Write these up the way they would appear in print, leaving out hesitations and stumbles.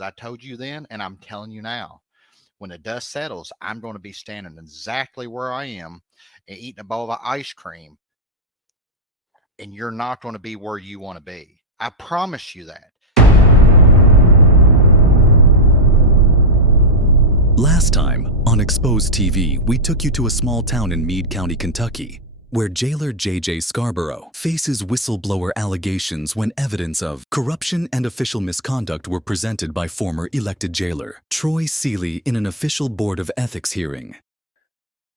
I told you then, and I'm telling you now, when the dust settles, I'm going to be standing exactly where I am and eating a bowl of ice cream, and you're not going to be where you want to be. I promise you that. Last time, on Exposed TV, we took you to a small town in Meade County, Kentucky, where jailer J.J. Scarborough faces whistleblower allegations when evidence of corruption and official misconduct were presented by former elected jailer Troy Seeley in an official Board of Ethics hearing.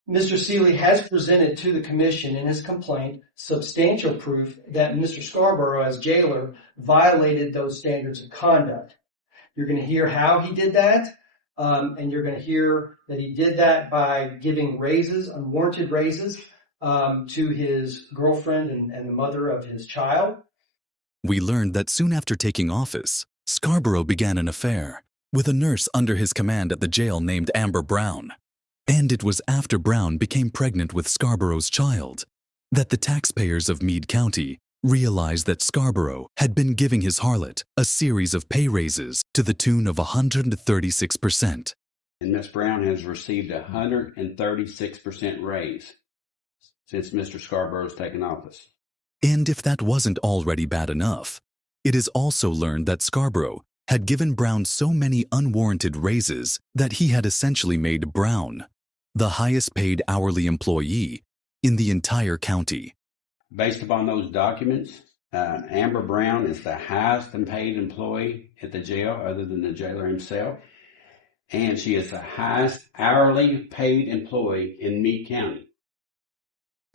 Mr. Seeley has presented to the commission in his complaint substantial proof that Mr. Scarborough, as jailer, violated those standards of conduct. You're going to hear how he did that, and you're going to hear that he did that by giving raises, unwarranted raises, to his girlfriend and the mother of his child. We learned that soon after taking office, Scarborough began an affair with a nurse under his command at the jail named Amber Briwn. And it was after Briwn became pregnant with Scarborough's child that the taxpayers of Meade County realized that Scarborough had been giving his harlot a series of pay raises to the tune of 136%. And Ms. Briwn has received a 136% raise since Mr. Scarborough's taken office. And if that wasn't already bad enough, it is also learned that Scarborough had given Briwn so many unwarranted raises that he had essentially made Briwn the highest paid hourly employee in the entire county. Based upon those documents, Amber Briwn is the highest paid employee at the jail other than the jailer himself. And she is the highest hourly paid employee in Meade County.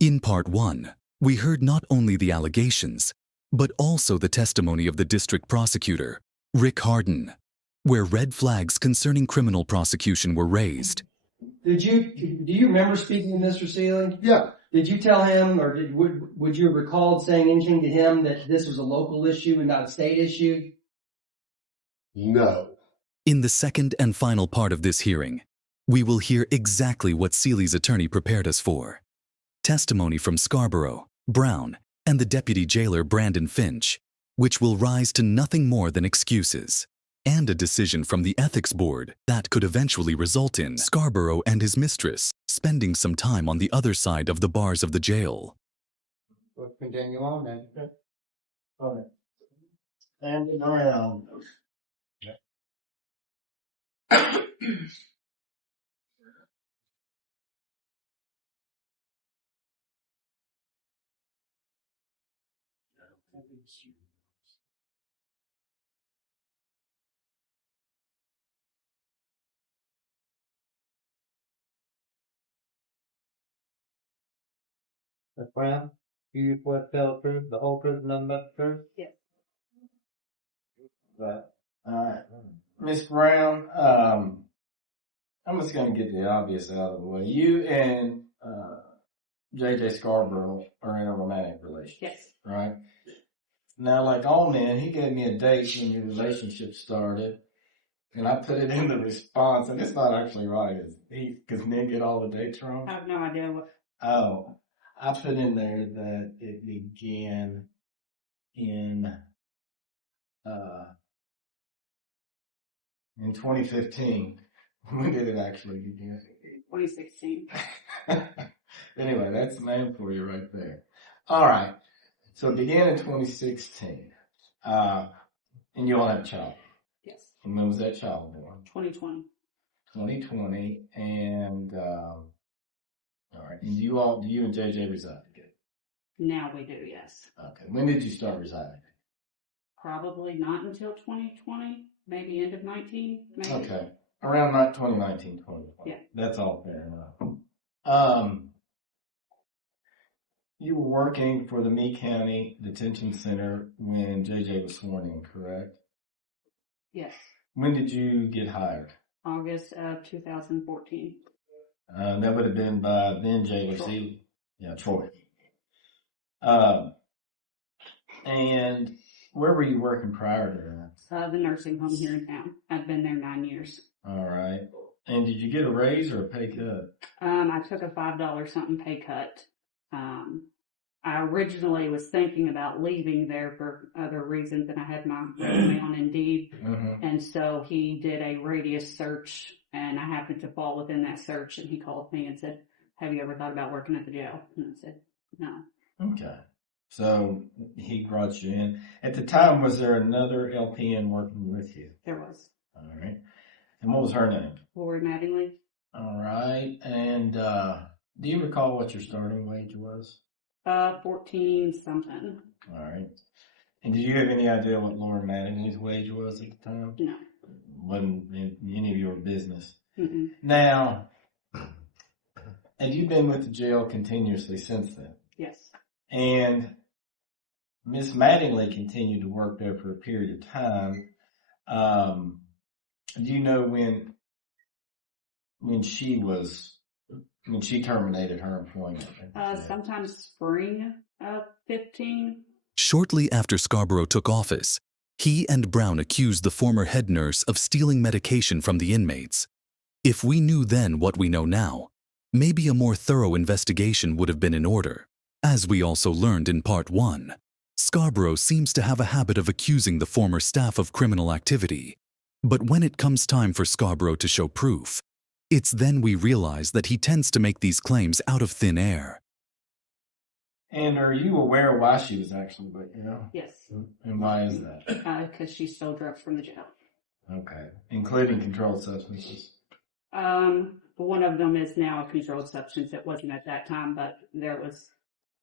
In part 1, we heard not only the allegations, but also the testimony of the district prosecutor, Rick Harden, where red flags concerning criminal prosecution were raised. Do you remember speaking to Mr. Seeley? Yeah. Did you tell him, or would you have recalled saying anything to him that this was a local issue and not a state issue? No. In the second and final part of this hearing, we will hear exactly what Seeley's attorney prepared us for. Testimony from Scarborough, Briwn, and the deputy jailer Brandon Finch, which will rise to nothing more than excuses, and a decision from the ethics board that could eventually result in Scarborough and his mistress spending some time on the other side of the bars of the jail. We'll continue on then. All right. Standing around. Ms. Brown, you swear to tell the truth, the whole truth, and nothing but the truth? Yes. Right. All right. Ms. Brown, I'm just going to get the obvious out of the way. You and J.J. Scarborough are in a romantic relationship. Yes. Right? Now, like all men, he gave me a date when your relationship started, and I put it in the response, and it's not actually right, is he? Because men get all the dates wrong. I have no idea what. Oh, I put in there that it began in 2015. When did it actually begin? 2016. Anyway, that's the name for you right there. All right. So it began in 2016. And you all had a child. Yes. And when was that child born? 2020. 2020. And, all right. And do you and JJ reside together? Now we do, yes. Okay. When did you start residing? Probably not until 2020, maybe end of 19. Maybe. Okay. Around 2019, 2020. Yeah. That's all fair enough. You were working for the Meade County Detention Center when JJ was sworn in, correct? Yes. When did you get hired? August of 2014. That would have been by then jailer Seeley. Yeah, Troy. And where were you working prior to that? The nursing home here in town. I've been there 9 years. All right. And did you get a raise or a pay cut? I took a $5 something pay cut. I originally was thinking about leaving there for other reasons, and I had my resume on Indeed. Mm-hmm. And so he did a radius search, and I happened to fall within that search, and he called me and said, "Have you ever thought about working at the jail?" And I said, "No." Okay. So he brought you in. At the time, was there another LPN working with you? There was. All right. And what was her name? Lori Mattingly. All right. And do you recall what your starting wage was? 14 something. All right. And did you have any idea what Laura Mattingly's wage was at the time? No. Wasn't in any of your business. Mm-mm. Now, have you been with the jail continuously since then? Yes. And Miss Mattingly continued to work there for a period of time. Do you know when she terminated her employment? Sometime spring of 15. Shortly after Scarborough took office, he and Briwn accused the former head nurse of stealing medication from the inmates. If we knew then what we know now, maybe a more thorough investigation would have been in order. As we also learned in Part 1, Scarborough seems to have a habit of accusing the former staff of criminal activity. But when it comes time for Scarborough to show proof, it's then we realize that he tends to make these claims out of thin air. And are you aware why she was actually, Yes. And why is that? Because she stole drugs from the jail. Okay. Including controlled substances. One of them is now a controlled substance. It wasn't at that time, but there was.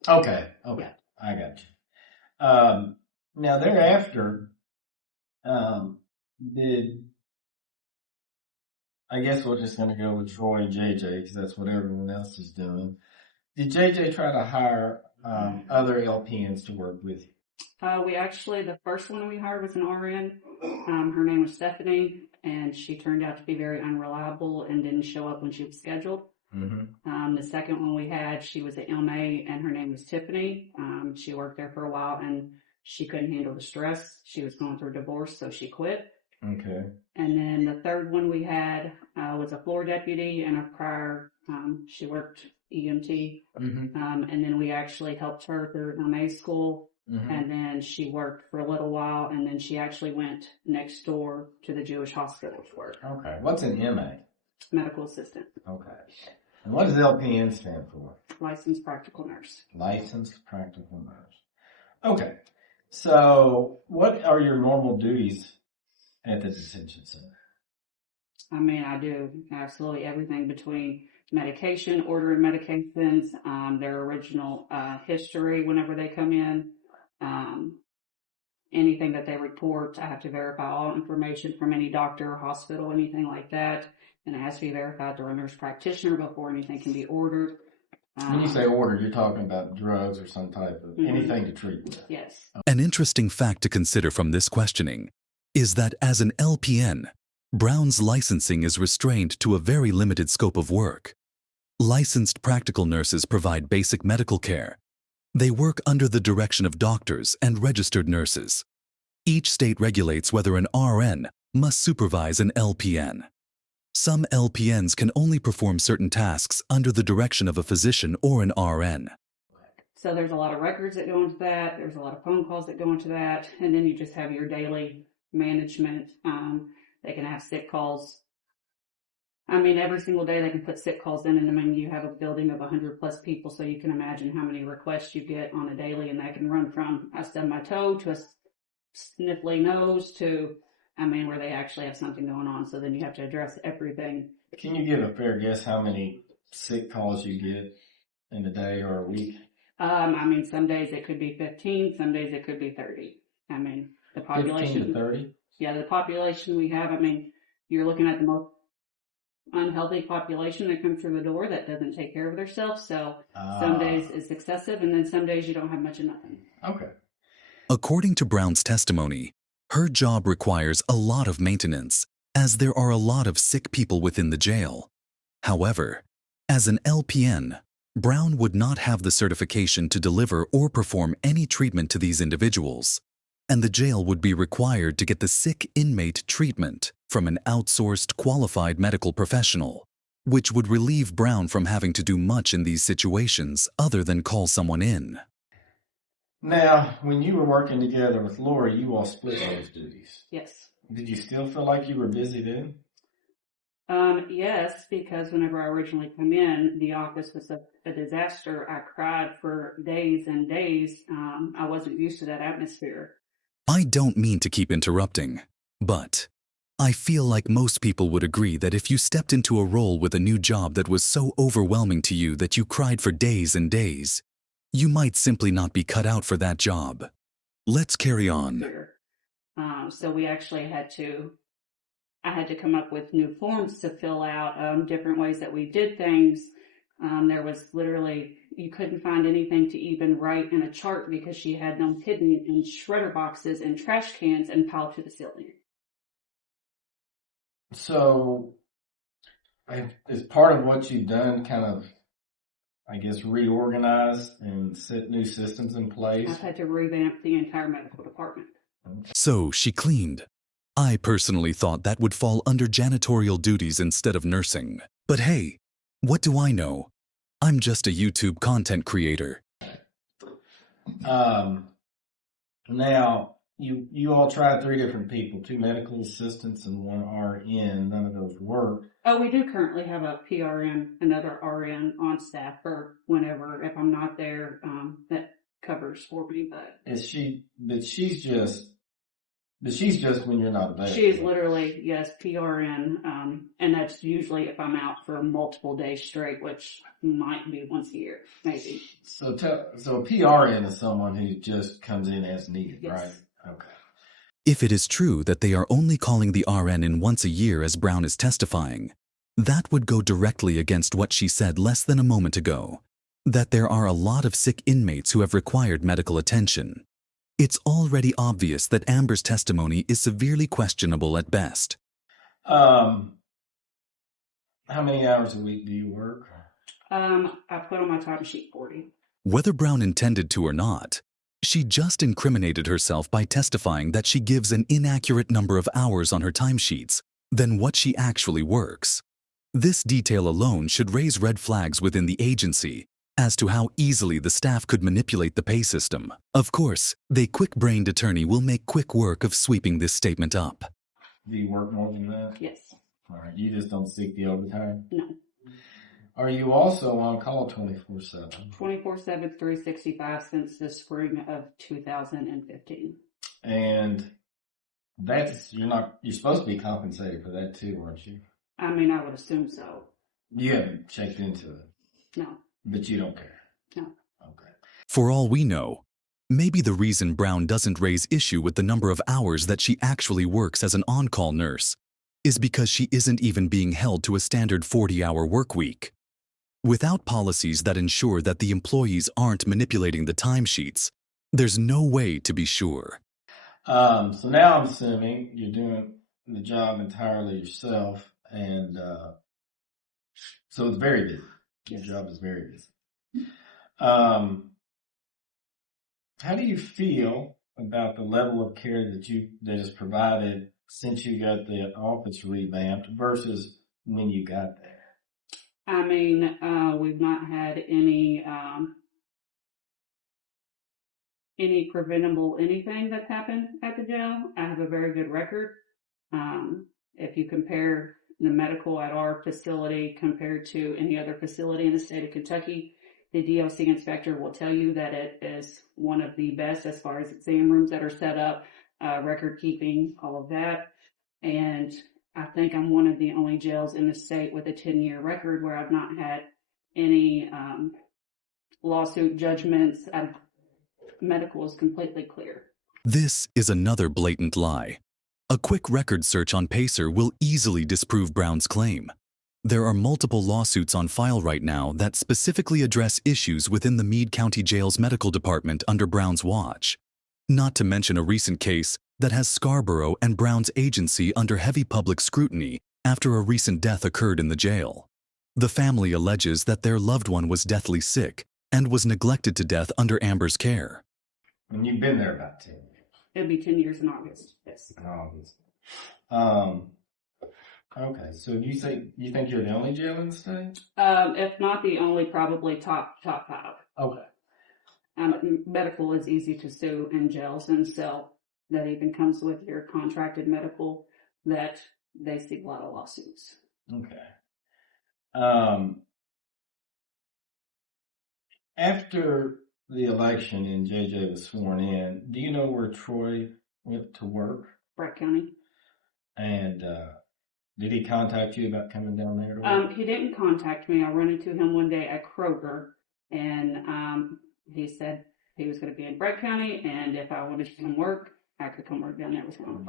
Okay. Yeah. I got you. Now thereafter, I guess we're just going to go with Troy and JJ because that's what everyone else is doing. Did JJ try to hire other LPNs to work with you? The first one we hired was an RN. Her name was Stephanie, and she turned out to be very unreliable and didn't show up when she was scheduled. Mm-hmm. The second one we had, she was an MA, and her name was Tiffany. She worked there for a while, and she couldn't handle the stress. She was going through a divorce, so she quit. Okay. And then the third one we had was a floor deputy, and a prior, she worked EMT. Mm-hmm. And then we actually helped her through MA school. Mm-hmm. And then she worked for a little while, and then she actually went next door to the Jewish hospital to work. Okay. What's an MA? Medical assistant. Okay. And what does LPN stand for? Licensed practical nurse. Licensed practical nurse. Okay. So what are your normal duties at the detention center? I mean, I do absolutely everything between medication, ordering medications, their original history whenever they come in, anything that they report. I have to verify all information from any doctor, hospital, anything like that. And it has to be verified through a nurse practitioner before anything can be ordered. When you say ordered, you're talking about drugs or some type of anything to treat with. Yes. An interesting fact to consider from this questioning is that as an LPN, Briwn's licensing is restrained to a very limited scope of work. Licensed practical nurses provide basic medical care. They work under the direction of doctors and registered nurses. Each state regulates whether an RN must supervise an LPN. Some LPNs can only perform certain tasks under the direction of a physician or an RN. So there's a lot of records that go into that. There's a lot of phone calls that go into that. And then you just have your daily management. They can have sick calls. I mean, every single day they can put sick calls in, and I mean, you have a building of 100 plus people, so you can imagine how many requests you get on a daily, and that can run from I stub my toe to a sniffly nose to, I mean, where they actually have something going on. So then you have to address everything. Can you give a fair guess how many sick calls you get in a day or a week? I mean, some days it could be 15, some days it could be 30. I mean, the population. 15 to 30? Yeah, the population we have, I mean, you're looking at the most unhealthy population that comes through the door that doesn't take care of themselves. So some days it's excessive, and then some days you don't have much of nothing. Okay. According to Briwn's testimony, her job requires a lot of maintenance, as there are a lot of sick people within the jail. However, as an LPN, Briwn would not have the certification to deliver or perform any treatment to these individuals, and the jail would be required to get the sick inmate treatment from an outsourced qualified medical professional, which would relieve Briwn from having to do much in these situations other than call someone in. Now, when you were working together with Lori, you all split those duties. Yes. Did you still feel like you were busy then? Yes, because whenever I originally come in, the office was a disaster. I cried for days and days. I wasn't used to that atmosphere. I don't mean to keep interrupting, but I feel like most people would agree that if you stepped into a role with a new job that was so overwhelming to you that you cried for days and days, you might simply not be cut out for that job. Let's carry on. So we actually I had to come up with new forms to fill out, different ways that we did things. There was literally, you couldn't find anything to even write in a chart because she had them hidden in shredder boxes and trash cans and piled to the ceiling. So, is part of what you've done kind of, I guess, reorganize and set new systems in place? I've had to revamp the entire medical department. So she cleaned. I personally thought that would fall under janitorial duties instead of nursing. But hey, what do I know? I'm just a YouTube content creator. Now, you all tried 3 different people, 2 medical assistants and 1 RN. None of those worked. Oh, we do currently have a PRN, another RN on staff for whenever, if I'm not there, that covers for me, but she's just when you're not available. She is literally, yes, PRN, and that's usually if I'm out for multiple days straight, which might be once a year, maybe. So a PRN is someone who just comes in as needed, Yes. right? Okay. If it is true that they are only calling the RN in once a year as Briwn is testifying, that would go directly against what she said less than a moment ago, that there are a lot of sick inmates who have required medical attention. It's already obvious that Amber's testimony is severely questionable at best. How many hours a week do you work? I put on my time sheet 40. Whether Briwn intended to or not, she just incriminated herself by testifying that she gives an inaccurate number of hours on her timesheets than what she actually works. This detail alone should raise red flags within the agency as to how easily the staff could manipulate the pay system. Of course, the quick-brained attorney will make quick work of sweeping this statement up. Do you work more than that? Yes. All right. You just don't seek the overtime? No. Are you also on call 24/7? 24/7, 365 since the spring of 2015. And you're supposed to be compensated for that too, aren't you? I mean, I would assume so. You haven't checked into it. No. But you don't care? No. Okay. For all we know, maybe the reason Briwn doesn't raise issue with the number of hours that she actually works as an on-call nurse is because she isn't even being held to a standard 40-hour work week. Without policies that ensure that the employees aren't manipulating the timesheets, there's no way to be sure. So now I'm assuming you're doing the job entirely yourself, and so it's very busy. Your job is very busy. How do you feel about the level of care that is provided since you got the office revamped versus when you got there? I mean, we've not had any preventable anything that's happened at the jail. I have a very good record. If you compare the medical at our facility compared to any other facility in the state of Kentucky, the DLC inspector will tell you that it is one of the best as far as exam rooms that are set up, record keeping, all of that. And I think I'm one of the only jails in the state with a 10-year record where I've not had any lawsuit judgments. Medical is completely clear. This is another blatant lie. A quick record search on Pacer will easily disprove Briwn's claim. There are multiple lawsuits on file right now that specifically address issues within the Meade County Jail's medical department under Briwn's watch. Not to mention a recent case that has Scarborough and Briwn's agency under heavy public scrutiny after a recent death occurred in the jail. The family alleges that their loved one was deathly sick and was neglected to death under Amber's care. And you've been there about 10 years. It'll be 10 years in August. Yes. In August. Okay, so you think you're the only jail in the state? If not the only, probably top 5. Okay. Medical is easy to sue in jails, and so that even comes with your contracted medical, that they see a lot of lawsuits. Okay. After the election and JJ was sworn in, do you know where Troy went to work? Briwn County. And did he contact you about coming down there to work? He didn't contact me. I ran into him one day at Kroger, and he said he was going to be in Briwn County, and if I wanted to come work, I could come work down there with him.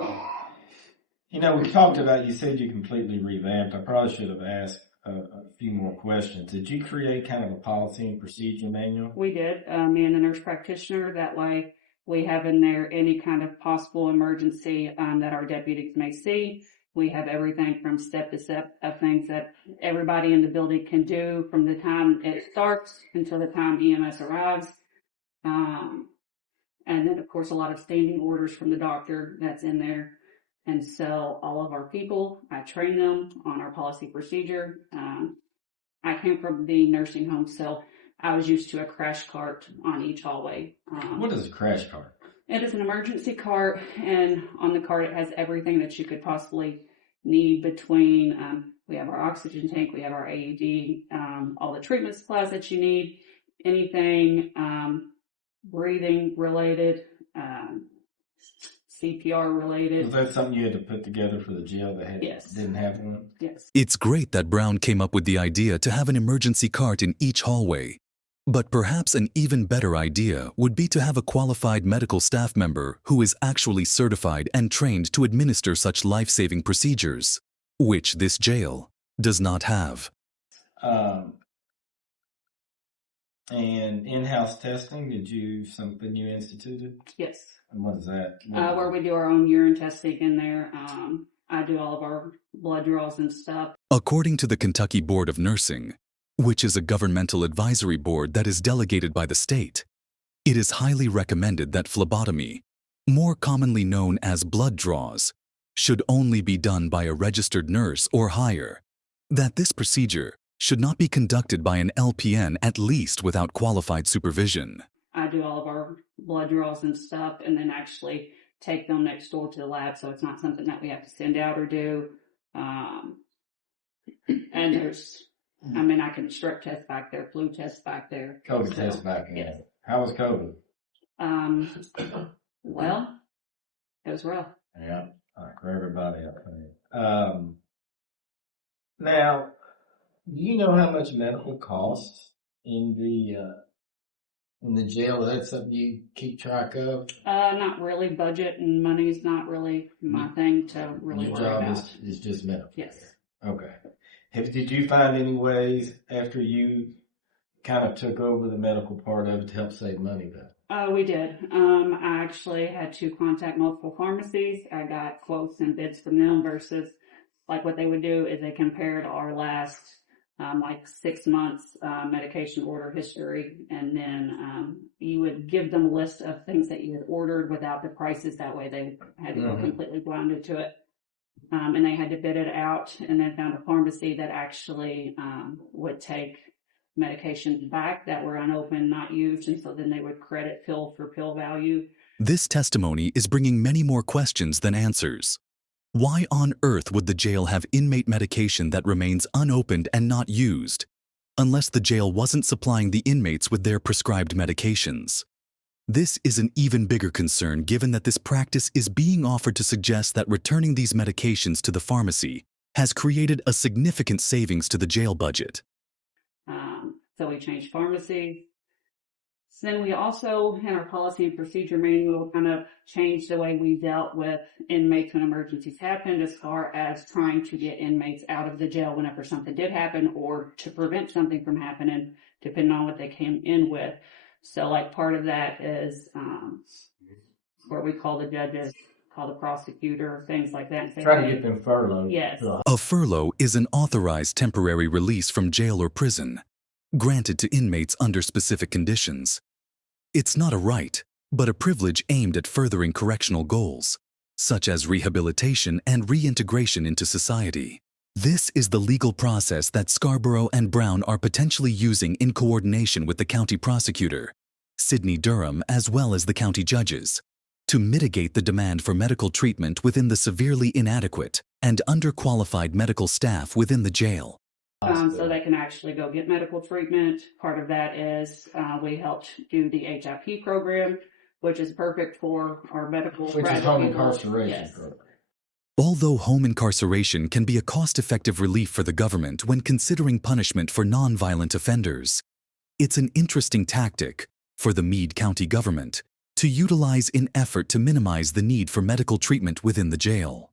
You know, we talked about, you said you completely revamped. I probably should have asked a few more questions. Did you create kind of a policy and procedure manual? We did. Me and the nurse practitioner. That way we have in there any kind of possible emergency that our deputies may see. We have everything from step to step of things that everybody in the building can do from the time it starts until the time EMS arrives. And then, of course, a lot of standing orders from the doctor that's in there. And so all of our people, I train them on our policy procedure. I came from the nursing home, so I was used to a crash cart on each hallway. What is a crash cart? It is an emergency cart, and on the cart it has everything that you could possibly need between, we have our oxygen tank, we have our AED, all the treatment supplies that you need, anything breathing related, CPR related. Was that something you had to put together for the jail that Yes. didn't have one? Yes. It's great that Briwn came up with the idea to have an emergency cart in each hallway. But perhaps an even better idea would be to have a qualified medical staff member who is actually certified and trained to administer such life-saving procedures, which this jail does not have. And in-house testing, something you instituted? Yes. And what is that? Where we do our own urine testing in there. I do all of our blood draws and stuff. According to the Kentucky Board of Nursing, which is a governmental advisory board that is delegated by the state, it is highly recommended that phlebotomy, more commonly known as blood draws, should only be done by a registered nurse or higher, that this procedure should not be conducted by an LPN at least without qualified supervision. I do all of our blood draws and stuff, and then actually take them next door to the lab, so it's not something that we have to send out or do. And I can strep test back there, flu test back there. COVID test back in. Yes. How was COVID? Well, it was rough. Yeah, for everybody, I think. Now, do you know how much medical costs in the jail? Is that something you keep track of? Not really. Budget and money's not really my thing to really Your worry job about. is just medical. Yes. Okay. Did you find any ways after you kind of took over the medical part of it to help save money though? We did. I actually had to contact multiple pharmacies. I got quotes and bids from them versus like what they would do is they compared our last 6 months medication order history, and then you would give them a list of things that you had ordered without the prices. That way they had to go completely blinded to it. And they had to bid it out, and then found a pharmacy that actually would take medications back that were unopened, not used, and so then they would credit pill for pill value. This testimony is bringing many more questions than answers. Why on earth would the jail have inmate medication that remains unopened and not used, unless the jail wasn't supplying the inmates with their prescribed medications? This is an even bigger concern given that this practice is being offered to suggest that returning these medications to the pharmacy has created a significant savings to the jail budget. So we changed pharmacy. So then we also, in our policy and procedure manual, kind of changed the way we dealt with inmates when emergencies happened, as far as trying to get inmates out of the jail whenever something did happen, or to prevent something from happening, depending on what they came in with. So like part of that is where we call the judges, call the prosecutor, things like that. And say, Try to get them furloughed. Yes. A furlough is an authorized temporary release from jail or prison, granted to inmates under specific conditions. It's not a right, but a privilege aimed at furthering correctional goals, such as rehabilitation and reintegration into society. This is the legal process that Scarborough and Briwn are potentially using in coordination with the county prosecutor, Sydney Durham as well as the county judges to mitigate the demand for medical treatment within the severely inadequate and underqualified medical staff within the jail. So they can actually go get medical treatment. Part of that is we helped do the HIP program, which is perfect for our medical Which is graduate home people. incarceration Yes. program. Although home incarceration can be a cost-effective relief for the government when considering punishment for non-violent offenders, it's an interesting tactic for the Meade County government to utilize in effort to minimize the need for medical treatment within the jail.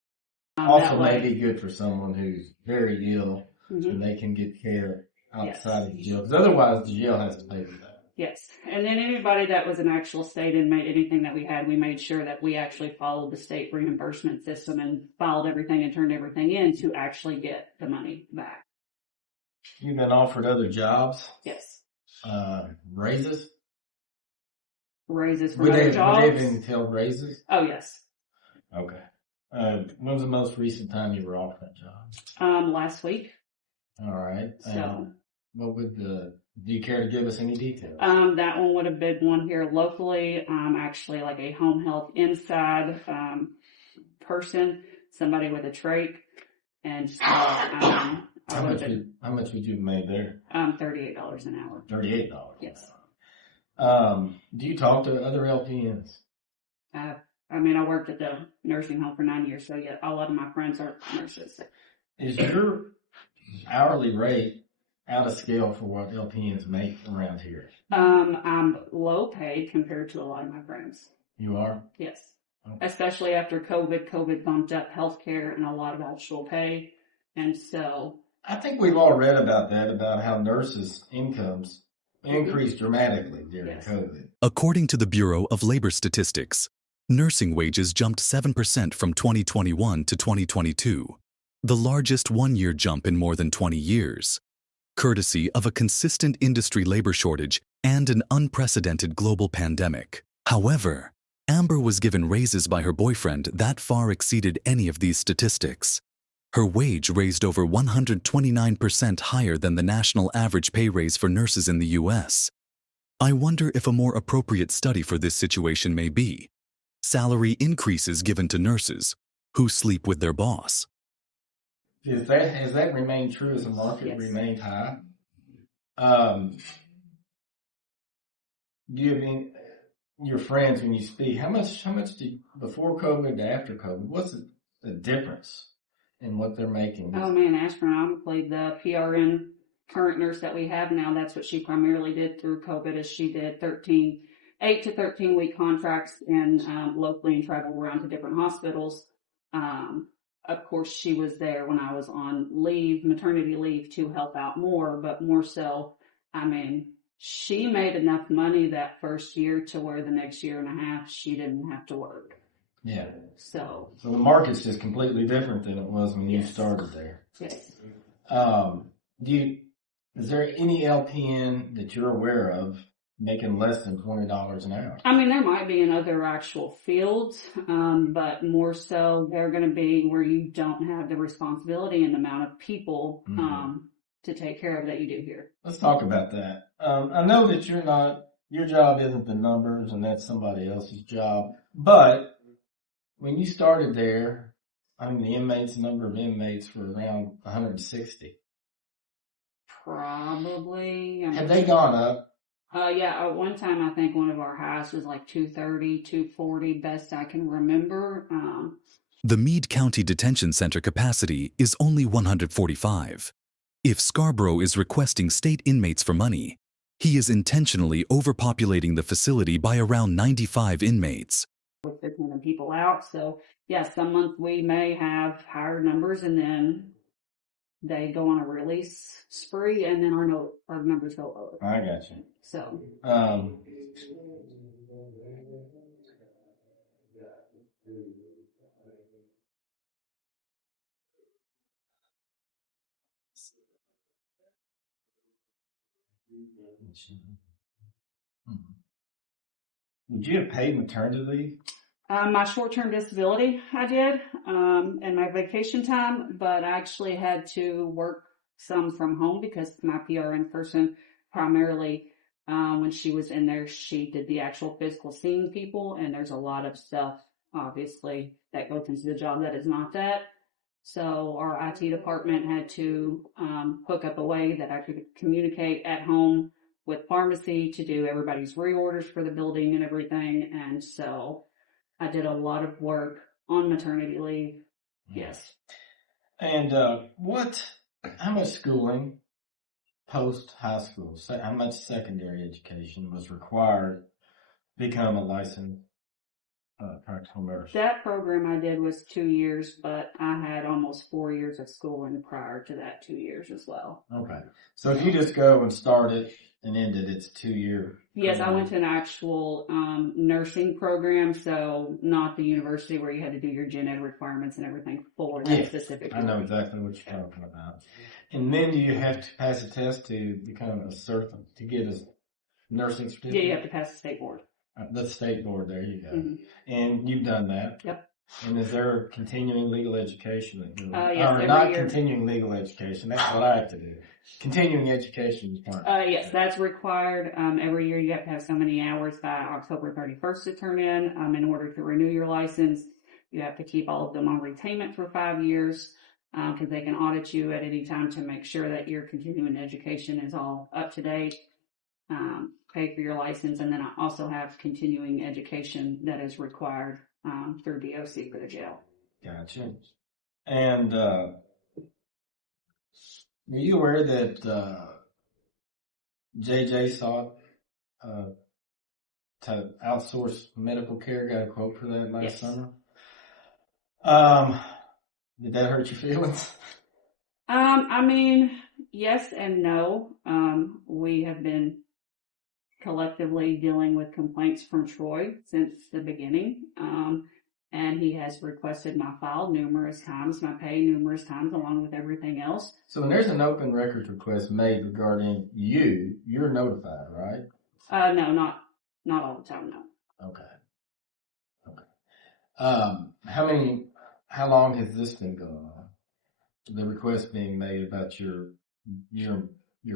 Also may be good for someone who's very ill, Mhm. and they can get care outside Yes. of the jail. Because otherwise, the jail has to pay for that. Yes. And then anybody that was an actual state inmate, anything that we had, we made sure that we actually followed the state reimbursement system and filed everything and turned everything in to actually get the money back. You've been offered other jobs, Yes. raises. Raises for Would other they jobs. entail raises? Oh, yes. Okay. When was the most recent time you were offered that job? Last week. All right. So, What would do you care to give us any details? that one would have been one here locally, actually like a home health inside, person, somebody with a trach. And so, How much would you have made there? $38 an hour. $38. Yes. Do you talk to other LPNs? I worked at the nursing home for 9 years, so yeah, a lot of my friends are nurses. Is your hourly rate out of scale for what LPNs make around here? I'm low paid compared to a lot of my friends. You are? Yes. Okay. Especially after COVID. COVID bumped up healthcare and a lot of actual pay. And so. I think we've all read about that, about how nurses' incomes increased dramatically during COVID. According to the Bureau of Labor Statistics, nursing wages jumped 7% from 2021 to 2022, the largest one-year jump in more than 20 years, courtesy of a consistent industry labor shortage and an unprecedented global pandemic. However, Amber was given raises by her boyfriend that far exceeded any of these statistics. Her wage raised over 129% higher than the national average pay raise for nurses in the U.S. I wonder if a more appropriate study for this situation may be salary increases given to nurses who sleep with their boss. Has that remained true as the market remained high? Do you have any, your friends, when you speak, how much did, before COVID to after COVID, what's the difference in what they're making? Oh man, astronomically, the PRN current nurse that we have now, that's what she primarily did through COVID, is she did 8 to 13 week contracts and locally and traveled around to different hospitals. Of course, she was there when I was on leave, maternity leave, to help out more, but more so, she made enough money that first year to where the next year and a half she didn't have to work. Yeah. So the market's just completely different than it was when you started there. Yes. Is there any LPN that you're aware of making less than $20 an hour? There might be in other actual fields, but more so they're going to be where you don't have the responsibility and the amount of people to take care of that you do here. Let's talk about that. I know that your job isn't the numbers and that's somebody else's job, but when you started there, the number of inmates were around 160. Probably. Have they gone up? Yeah, at one time I think one of our highs was like 230, 240, best I can remember. The Meade County Detention Center capacity is only 145. If Scarborough is requesting state inmates for money, he is intentionally overpopulating the facility by around 95 inmates. With 15 people out, so yeah, some months we may have higher numbers and then they go on a release spree and then our numbers go lower. I got you. So. Would you have paid maternity leave? My short-term disability, I did, and my vacation time, but I actually had to work some from home because my PRN person primarily When she was in there, she did the actual physical seeing people, and there's a lot of stuff, obviously, that goes into the job that is not that. So our IT department had to hook up a way that I could communicate at home with pharmacy to do everybody's reorders for the building and everything. And so I did a lot of work on maternity leave. Yes. And how much schooling post high school, how much secondary education was required to become a licensed practical nurse? That program I did was 2 years, but I had almost 4 years of schooling prior to that 2 years as well. Okay. So if you just go and start it and end it, it's 2 year. Yes, I went to an actual nursing program, so not the university where you had to do your gen ed requirements and everything for that specific. I know exactly what you're talking about. And then do you have to pass a test to become a to get a nursing certificate? Yeah, you have to pass the state board. The state board, there you go. Mm-hmm. And you've done that? Yep. And is there continuing legal education? Yes, or not year. Continuing legal education. That's what I have to do. Continuing education is part. Yes, that's required. Every year you have to have so many hours by October 31st to turn in order to renew your license. You have to keep all of them on retainment for 5 years because they can audit you at any time to make sure that your continuing education is all up to date. Pay for your license, and then I also have continuing education that is required through DOC for the jail. Gotcha. And are you aware that JJ sought to outsource medical care? Got a quote for that last summer. Did that hurt your feelings? I mean, yes and no. We have been collectively dealing with complaints from Troy since the beginning. And he has requested my file numerous times, my pay numerous times, along with everything else. So when there's an open records request made regarding you, you're notified, right? No, not all the time, no. Okay. How long has this been going on? The request being made about your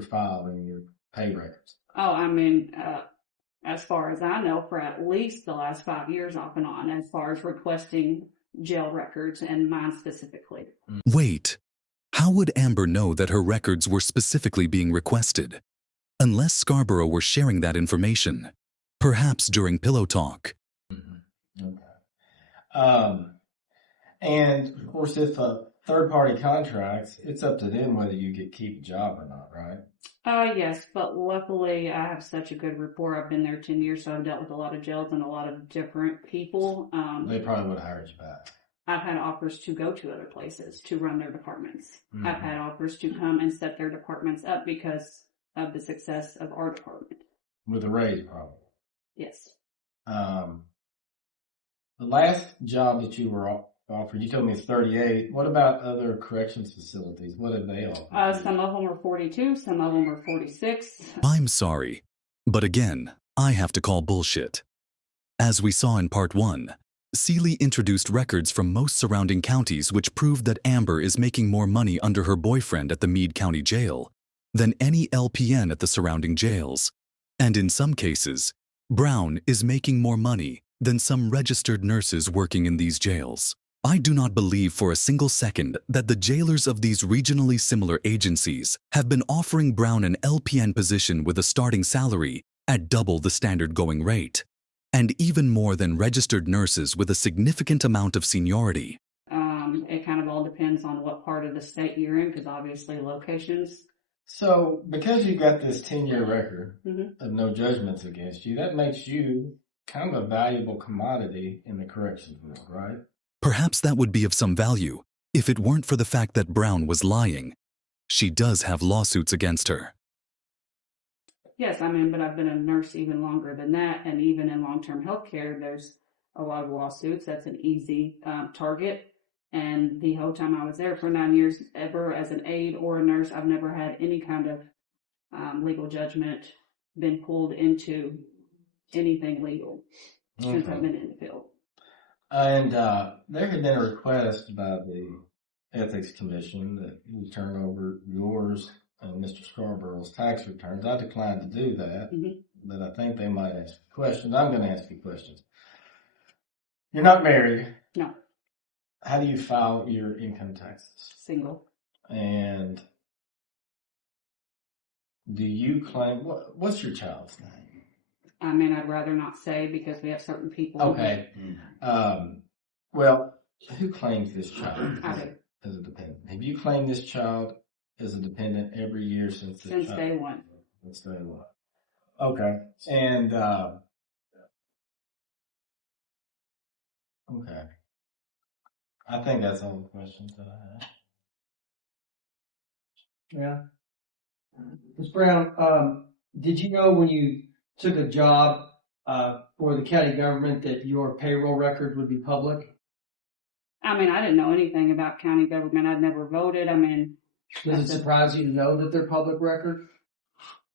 file and your pay records? Oh, I mean, as far as I know, for at least the last 5 years off and on, as far as requesting jail records and mine specifically. Wait, how would Amber know that her records were specifically being requested? Unless Scarborough were sharing that information, perhaps during pillow talk. Mm-hmm. Okay. And of course, if a third-party contracts, it's up to them whether you keep a job or not, right? Yes, but luckily I have such a good rapport. I've been there 10 years, so I've dealt with a lot of jails and a lot of different people. They probably would have hired you back. I've had offers to go to other places to run their departments. Mm-hmm. I've had offers to come and set their departments up because of the success of our department. With a raise, probably. Yes. The last job that you were offered, you told me it's 38. What about other corrections facilities? What have they offered? Some of them are 42, some of them are 46. I'm sorry, but again, I have to call bullshit. As we saw in part 1, Seeley introduced records from most surrounding counties which proved that Amber is making more money under her boyfriend at the Meade County Jail than any LPN at the surrounding jails. And in some cases, Briwn is making more money than some registered nurses working in these jails. I do not believe for a single second that the jailers of these regionally similar agencies have been offering Briwn an LPN position with a starting salary at double the standard going rate, and even more than registered nurses with a significant amount of seniority. It kind of all depends on what part of the state you're in, because obviously locations. So, because you've got this 10-year record Mm-hmm. of no judgments against you, that makes you kind of a valuable commodity in the corrections world, right? Perhaps that would be of some value if it weren't for the fact that Briwn was lying. She does have lawsuits against her. Yes, I mean, but I've been a nurse even longer than that, and even in long-term health care, there's a lot of lawsuits. That's an easy target. And the whole time I was there for 9 years, ever as an aide or a nurse, I've never had any kind of legal judgment been pulled into anything legal since I've been in the field. And there had been a request by the Ethics Commission that you turn over yours and Mr. Scarborough's tax returns. I declined to do that, but I think they might ask questions. I'm going to ask you questions. You're not married. No. How do you file your income taxes? Single. And do you claim, what's your child's name? I mean, I'd rather not say because we have certain people. Okay. Well, who claims this child I do. as a dependent? Have you claimed this child as a dependent every year since day one? Since day one. Okay. And, okay. I think that's all the questions that I have. Yeah. Ms. Briwn, did you know when you took a job for the county government that your payroll record would be public? I mean, I didn't know anything about county government. I'd never voted. I mean, Does it surprise you to know that they're public record?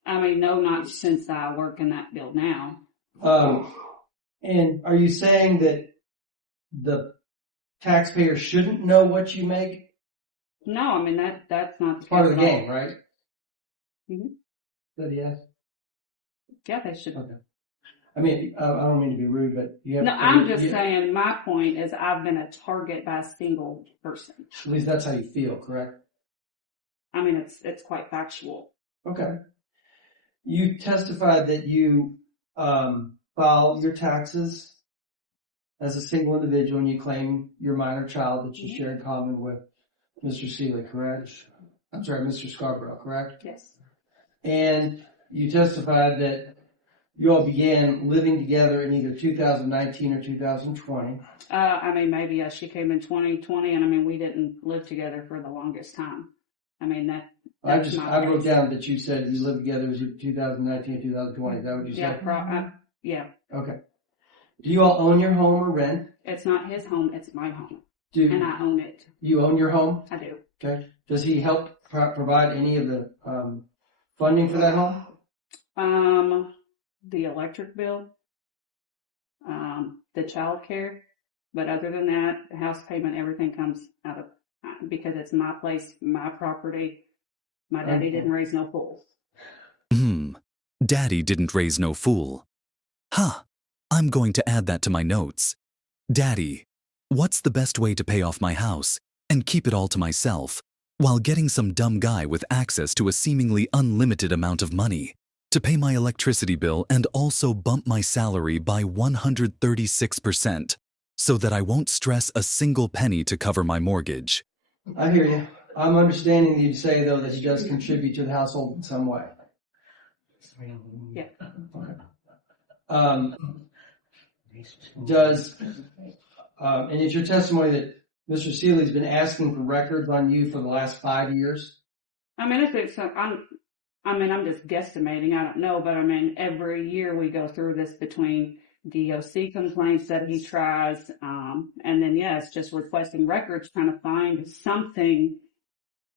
I mean, no, not since I work in that field now. And are you saying that the taxpayer shouldn't know what you make? No, I mean, that's not the Part of the case at all. game, right? Mhm. That yes? Yeah, they should. Okay. I mean, I don't mean to be rude, but you have. No, I'm just saying my point is I've been a target by a single person. At least that's how you feel, correct? I mean, it's quite factual. Okay. You testified that you filed your taxes as a single individual and you claim your minor child that you share in common with Mr. Seeley, correct? I'm sorry, Mr. Scarborough, correct? Yes. And you testified that you all began living together in either 2019 or 2020. I mean, maybe she came in 2020, and I mean, we didn't live together for the longest time. I mean, I wrote down that you said you lived together was 2019 or 2020. Is that what you said? Yeah. Okay. Do you all own your home or rent? It's not his home, it's my home. And I own it. You own your home? I do. Okay. Does he help provide any of the funding for that home? The electric bill, the child care, but other than that, the house payment, everything comes out of, because it's my place, my property. My daddy didn't raise no fools. Daddy didn't raise no fool. I'm going to add that to my notes. Daddy, what's the best way to pay off my house and keep it all to myself while getting some dumb guy with access to a seemingly unlimited amount of money to pay my electricity bill and also bump my salary by 136% so that I won't stress a single penny to cover my mortgage? I hear you. I'm understanding that you say, though, that he does contribute to the household in some way. Yeah. And it's your testimony that Mr. Seeley's been asking for records on you for the last 5 years? I mean, I'm just guesstimating. I don't know, but I mean, every year we go through this between DOC complaints that he tries, and then yes, just requesting records, trying to find something.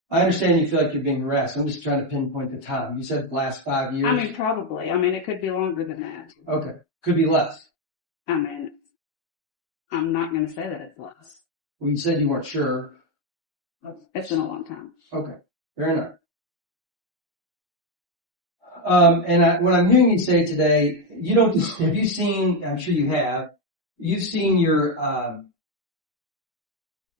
I understand you feel like you're being harassed. I'm just trying to pinpoint the time. You said the last 5 years? I mean, probably. I mean, it could be longer than that. Okay. Could be less. I mean, I'm not going to say that it's less. Well, you said you weren't sure. It's been a long time. Okay. Fair enough. What I'm hearing you say today, have you seen, I'm sure you have, you've seen your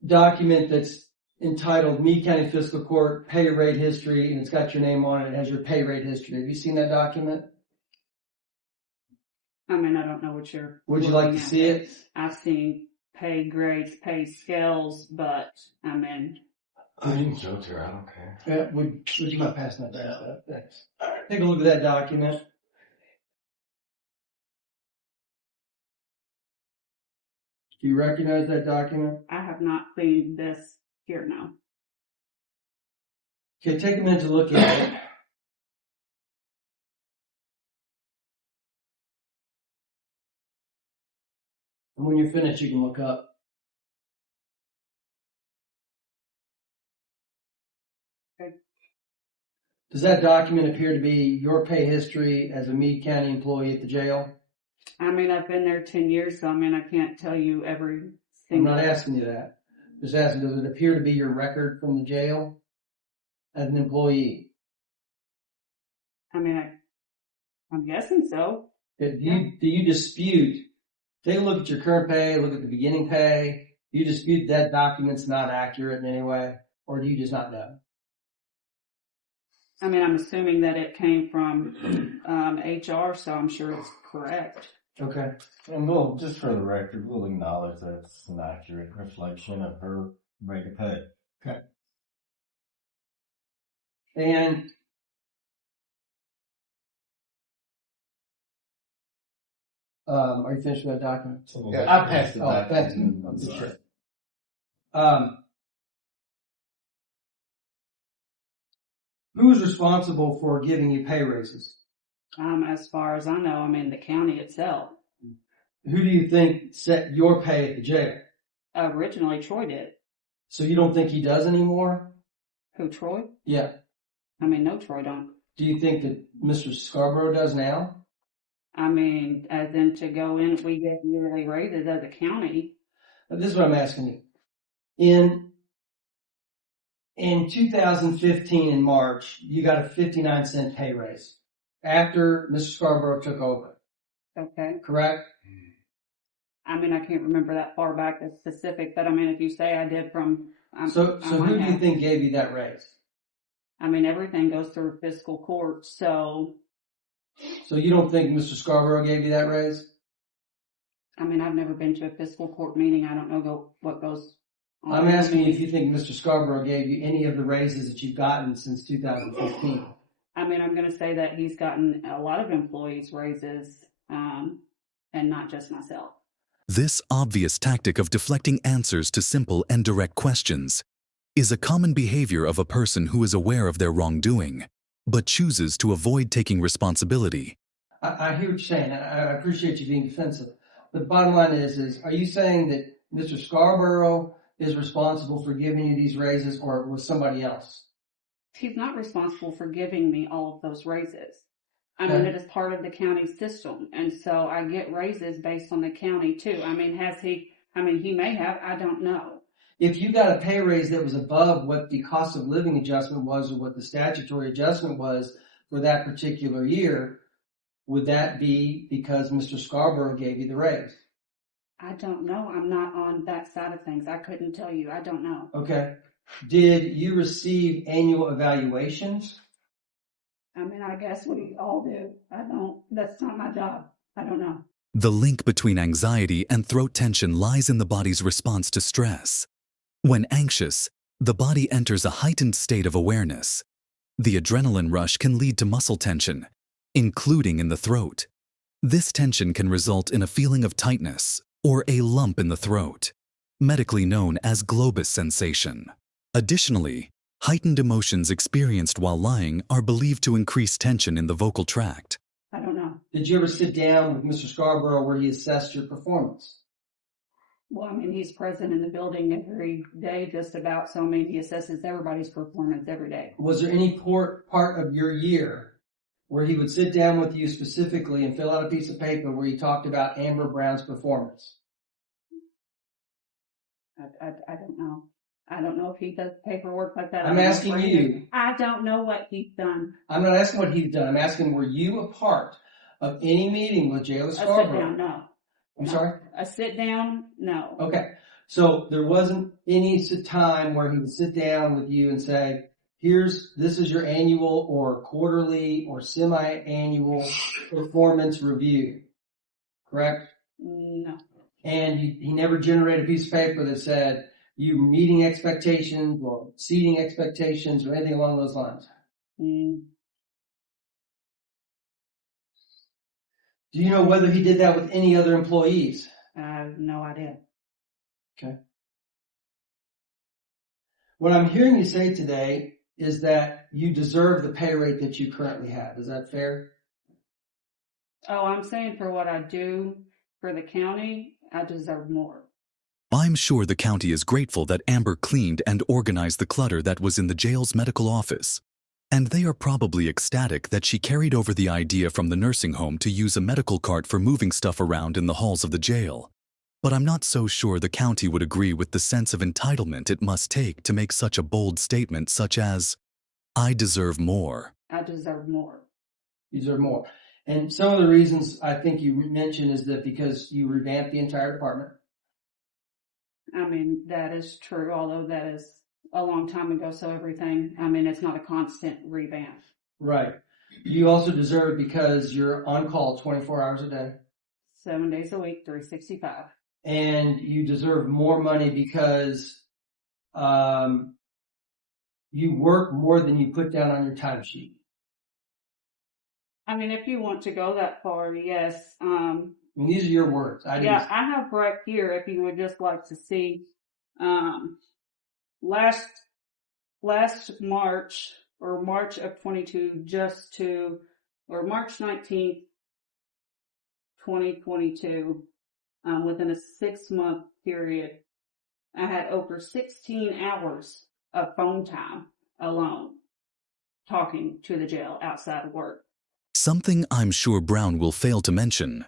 document that's entitled Meade County Fiscal Court Pay Rate History, and it's got your name on it. It has your pay rate history. Have you seen that document? I mean, I don't know what you're. Would you like to see it? I've seen pay grades, pay scales, but I mean. You can show it to her. I don't care. Yeah, would you mind passing that down? Thanks. Take a look at that document. Do you recognize that document? I have not seen this here now. Okay, take a minute to look at it. And when you're finished, you can look up. Okay. Does that document appear to be your pay history as a Meade County employee at the jail? I mean, I've been there 10 years, so I mean, I can't tell you every I'm single. not asking you that. Just asking, does it appear to be your record from the jail as an employee? I mean, I'm guessing so. Do you dispute, take a look at your current pay, look at the beginning pay, do you dispute that document's not accurate in any way, or do you just not know? I mean, I'm assuming that it came from HR, so I'm sure it's correct. Okay. And we'll, just for the record, we'll acknowledge that's an accurate reflection of her rate of pay. Okay. And are you finished with that document? Yeah, I passed it. it back Thanks. to you. I'm sorry. Who is responsible for giving you pay raises? As far as I know, I mean, the county itself. Who do you think set your pay at the jail? Originally, Troy did. So you don't think he does anymore? Who, Troy? Yeah. I mean, no, Troy don't. Do you think that Mr. Scarborough does now? I mean, as in to go in, if we get yearly raises as a county. This is what I'm asking you. In 2015 in March, you got a 59-cent pay raise after Mr. Scarborough took over. Okay. Correct? I mean, I can't remember that far back the specific, but I mean, if you say I did from. So who do you think gave you that raise? I mean, everything goes through fiscal court, so. So you don't think Mr. Scarborough gave you that raise? I mean, I've never been to a fiscal court meeting. I don't know what goes on. I'm asking you if you think Mr. Scarborough gave you any of the raises that you've gotten since 2015. I mean, I'm going to say that he's gotten a lot of employees raises, and not just myself. This obvious tactic of deflecting answers to simple and direct questions is a common behavior of a person who is aware of their wrongdoing, but chooses to avoid taking responsibility. I hear what you're saying, and I appreciate you being defensive. The bottom line is are you saying that Mr. Scarborough is responsible for giving you these raises, or was somebody else? He's not responsible for giving me all of those raises. I mean, it is part of the county system, and so I get raises based on the county too. I mean, he may have, I don't know. If you got a pay raise that was above what the cost of living adjustment was or what the statutory adjustment was for that particular year, would that be because Mr. Scarborough gave you the raise? I don't know. I'm not on that side of things. I couldn't tell you. I don't know. Okay. Did you receive annual evaluations? I mean, I guess we all do. That's not my job. I don't know. The link between anxiety and throat tension lies in the body's response to stress. When anxious, the body enters a heightened state of awareness. The adrenaline rush can lead to muscle tension, including in the throat. This tension can result in a feeling of tightness or a lump in the throat, medically known as globus sensation. Additionally, heightened emotions experienced while lying are believed to increase tension in the vocal tract. I don't know. Did you ever sit down with Mr. Scarborough where he assessed your performance? Well, I mean, he's present in the building every day just about, so I mean, he assesses everybody's performance every day. Was there any part of your year where he would sit down with you specifically and fill out a piece of paper where he talked about Amber Brown's performance? I don't know. I don't know if he does paperwork like that. I'm asking you. I don't know what he's done. I'm not asking what he's done. I'm asking, were you a part of any meeting with Jailer Scarborough? A sit down, no. I'm sorry? A sit down, no. Okay. So there wasn't any time where he would sit down with you and say, this is your annual or quarterly or semi-annual performance review, correct? No. And he never generated a piece of paper that said you meeting expectations or exceeding expectations or anything along those lines? Do you know whether he did that with any other employees? I have no idea. Okay. What I'm hearing you say today is that you deserve the pay rate that you currently have. Is that fair? Oh, I'm saying for what I do for the county, I deserve more. I'm sure the county is grateful that Amber cleaned and organized the clutter that was in the jail's medical office. And they are probably ecstatic that she carried over the idea from the nursing home to use a medical cart for moving stuff around in the halls of the jail. But I'm not so sure the county would agree with the sense of entitlement it must take to make such a bold statement such as, I deserve more. I deserve more. You deserve more. And some of the reasons I think you mentioned is that because you revamped the entire department. I mean, that is true, although that is a long time ago, so everything, I mean, it's not a constant revamp. Right. You also deserve it because you're on call 24 hours a day. 7 days a week, 365. And you deserve more money because you work more than you put down on your timesheet. I mean, if you want to go that far, yes. I mean, these are your words. I have right here, if you would just like to see, last March, or March of 22, or March 19th, 2022, within a 6-month period, I had over 16 hours of phone time alone talking to the jail outside of work. Something I'm sure Briwn will fail to mention.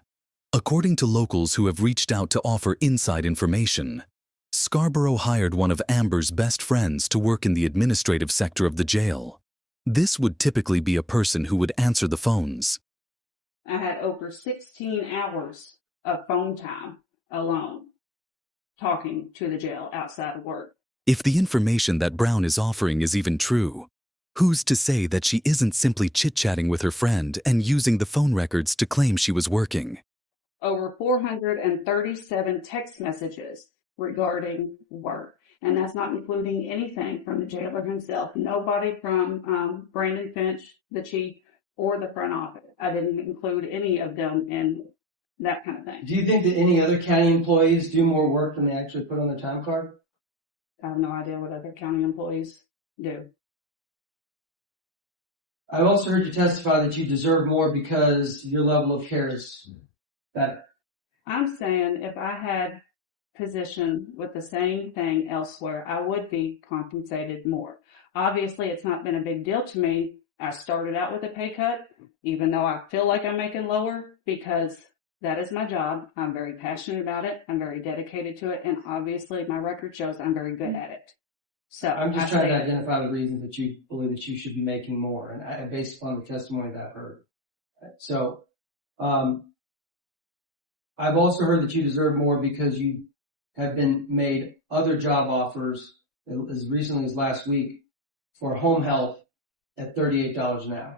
According to locals who have reached out to offer inside information, Scarborough hired one of Amber's best friends to work in the administrative sector of the jail. This would typically be a person who would answer the phones. I had over 16 hours of phone time alone talking to the jail outside of work. If the information that Briwn is offering is even true, who's to say that she isn't simply chit-chatting with her friend and using the phone records to claim she was working? Over 437 text messages regarding work. And that's not including anything from the jailer himself. Nobody from Brandon Finch, the chief, or the front office. I didn't include any of them in that kind of thing. Do you think that any other county employees do more work than they actually put on their time card? I have no idea what other county employees do. I've also heard you testify that you deserve more because your level of care is better. I'm saying if I had position with the same thing elsewhere, I would be compensated more. Obviously, it's not been a big deal to me. I started out with a pay cut, even though I feel like I'm making lower, because that is my job. I'm very passionate about it. I'm very dedicated to it. And obviously, my record shows I'm very good at it. So I'm just trying to identify the reasons that you believe that you should be making more, and based upon the testimony that I've heard. So, I've also heard that you deserve more because you have been made other job offers as recently as last week for home health at $38 an hour.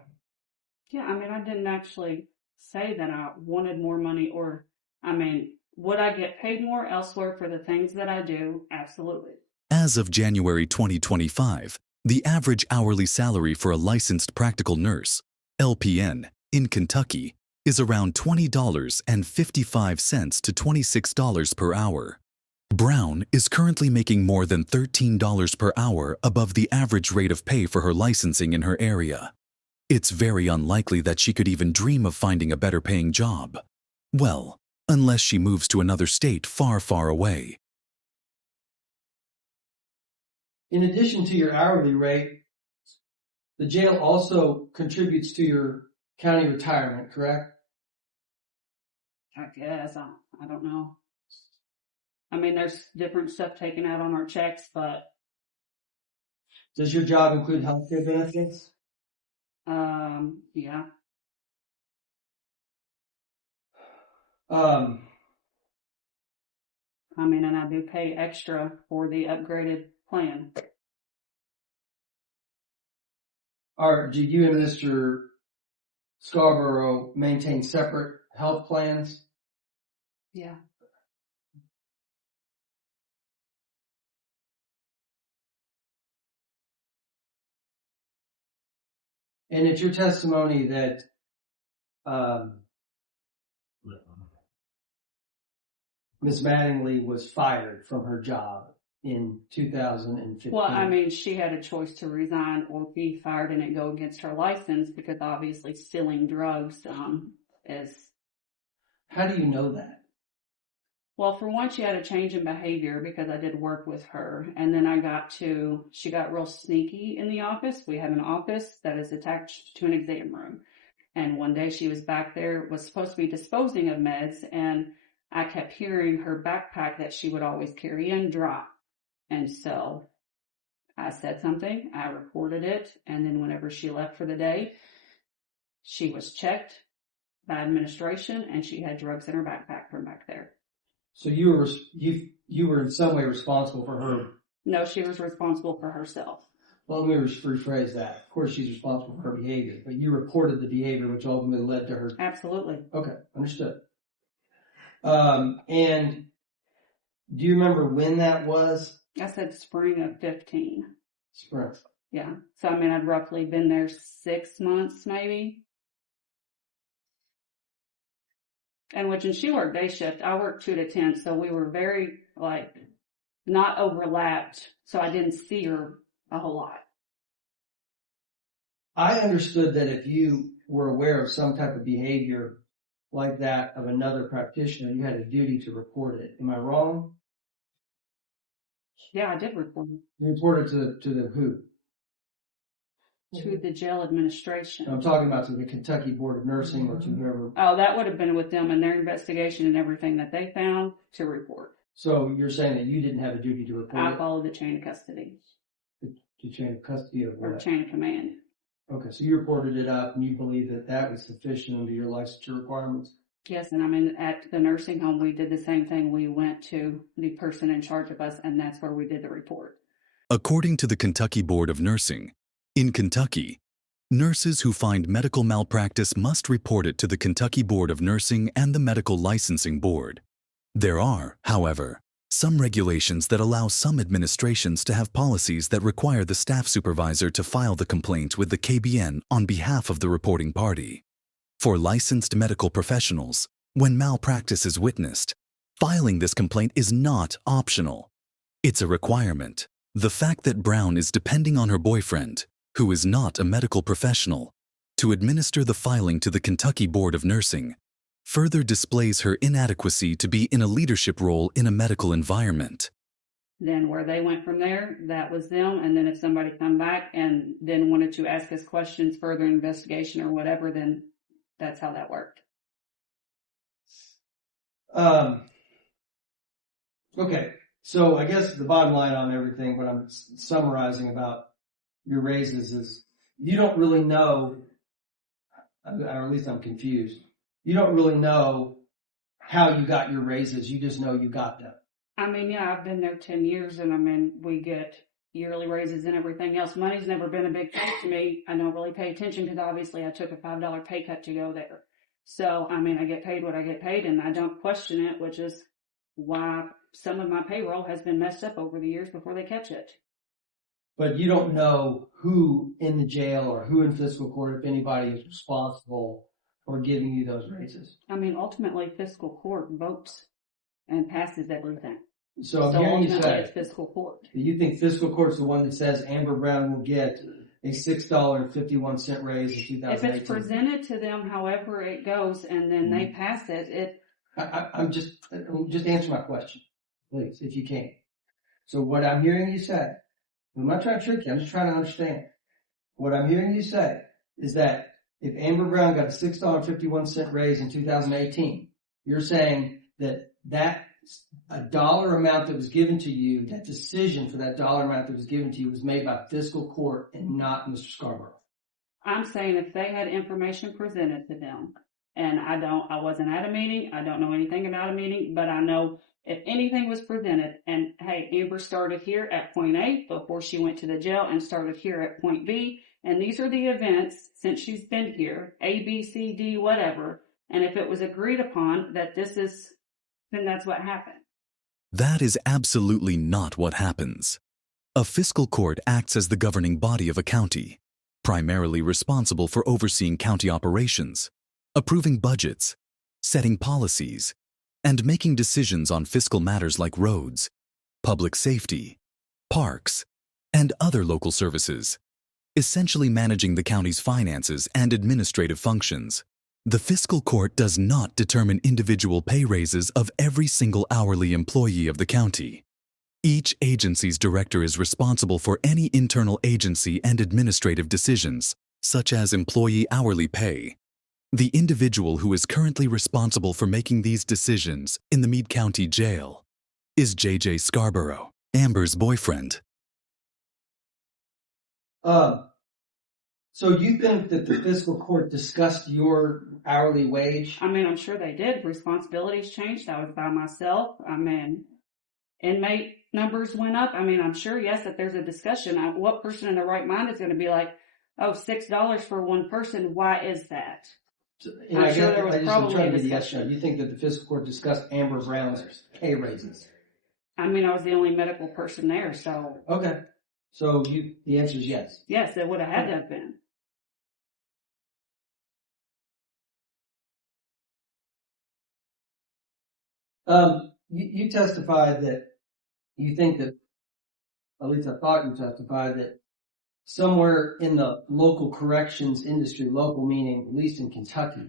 Yeah, I mean, I didn't actually say that I wanted more money, or, I mean, would I get paid more elsewhere for the things that I do? Absolutely. As of January 2025, the average hourly salary for a licensed practical nurse, LPN, in Kentucky is around $20.55 to $26 per hour. Briwn is currently making more than $13 per hour above the average rate of pay for her licensing in her area. It's very unlikely that she could even dream of finding a better paying job. Well, unless she moves to another state far, far away. In addition to your hourly rate, the jail also contributes to your county retirement, correct? I guess. I don't know. I mean, there's different stuff taken out on our checks, but... Does your job include health care benefits? Yeah. I mean, and I do pay extra for the upgraded plan. Do you and Mr. Scarborough maintain separate health plans? Yeah. And it's your testimony that Ms. Mattingly was fired from her job in 2015. Well, I mean, she had a choice to resign or be fired and it go against her license, because obviously stealing drugs is... How do you know that? Well, for one, she had a change in behavior because I did work with her. And then she got real sneaky in the office. We have an office that is attached to an exam room. And one day she was back there, was supposed to be disposing of meds, and I kept hearing her backpack that she would always carry in drop. And so I said something, I reported it, and then whenever she left for the day, She was checked by administration, and she had drugs in her backpack from back there. So you were in some way responsible for her. No, she was responsible for herself. Well, let me rephrase that. Of course, she's responsible for her behavior, but you reported the behavior which ultimately led to her. Absolutely. Okay, understood. And do you remember when that was? I said spring of 15. Spring. Yeah. So, I mean, I'd roughly been there 6 months, maybe. And when she worked day shift, I worked 2 to 10. So we were very, not overlapped. So I didn't see her a whole lot. I understood that if you were aware of some type of behavior like that of another practitioner, you had a duty to report it. Am I wrong? Yeah, I did report it. You reported to the who? To the jail administration. I'm talking about to the Kentucky Board of Nursing or to whoever. Oh, that would have been with them and their investigation and everything that they found to report. So you're saying that you didn't have a duty to report I it? followed the chain of custody. The chain of custody of Or what? chain of command. Okay, so you reported it up and you believe that that was sufficient under your licensure requirements? Yes, and I mean, at the nursing home, we did the same thing. We went to the person in charge of us, and that's where we did the report. According to the Kentucky Board of Nursing, in Kentucky, nurses who find medical malpractice must report it to the Kentucky Board of Nursing and the Medical Licensing Board. There are, however, some regulations that allow some administrations to have policies that require the staff supervisor to file the complaint with the KBN on behalf of the reporting party. For licensed medical professionals, when malpractice is witnessed, filing this complaint is not optional. It's a requirement. The fact that Briwn is depending on her boyfriend, who is not a medical professional, to administer the filing to the Kentucky Board of Nursing further displays her inadequacy to be in a leadership role in a medical environment. Then where they went from there, that was them. And then if somebody come back and then wanted to ask us questions, further investigation or whatever, then that's how that worked. Okay, so I guess the bottom line on everything, what I'm summarizing about your raises is you don't really know, or at least I'm confused, you don't really know how you got your raises, you just know you got them. I mean, yeah, I've been there 10 years and I mean, we get yearly raises and everything else. Money's never been a big thing to me. I don't really pay attention because obviously I took a $5 pay cut to go there. So, I mean, I get paid what I get paid and I don't question it, which is why some of my payroll has been messed up over the years before they catch it. But you don't know who in the jail or who in fiscal court, if anybody, is responsible for giving you those raises. I mean, ultimately, fiscal court votes and passes everything. So I'm hearing you ultimately, say, it's fiscal court. you think fiscal court's the one that says Amber Briwn will get a $6.51 raise in 2018? If it's presented to them however it goes and then they pass it, I'm just answer my question, please, if you can. So what I'm hearing you say, I'm not trying to trick you, I'm just trying to understand. What I'm hearing you say is that if Amber Briwn got a $6.51 raise in 2018, you're saying that a dollar amount that was given to you, that decision for that dollar amount that was given to you was made by fiscal court and not Mr. Scarborough. I'm saying if they had information presented to them, and I wasn't at a meeting, I don't know anything about a meeting, but I know if anything was presented and, hey, Amber started here at point A before she went to the jail and started here at point B, and these are the events since she's been here, A, B, C, D, whatever, and if it was agreed upon that this is, then that's what happened. That is absolutely not what happens. A fiscal court acts as the governing body of a county, primarily responsible for overseeing county operations, approving budgets, setting policies, and making decisions on fiscal matters like roads, public safety, parks, and other local services, essentially managing the county's finances and administrative functions. The fiscal court does not determine individual pay raises of every single hourly employee of the county. Each agency's director is responsible for any internal agency and administrative decisions, such as employee hourly pay. The individual who is currently responsible for making these decisions in the Meade County Jail is J.J. Scarborough, Amber's boyfriend. So you think that the fiscal court discussed your hourly wage? I mean, I'm sure they did. Responsibilities changed. I was by myself. I mean, inmate numbers went up. I mean, I'm sure, yes, that there's a discussion. What person in their right mind is going to be like, oh, $6 for one person? Why is that? And I'm I sure guess there was I just am probably trying a to get the yes discussion. no. You think that the fiscal court discussed Amber Brown's pay raises? I mean, I was the only medical person there, so Okay. So the answer is yes. yes, it would have had to have been. You testified that you think that, at least I thought you testified that somewhere in the local corrections industry, local meaning at least in Kentucky,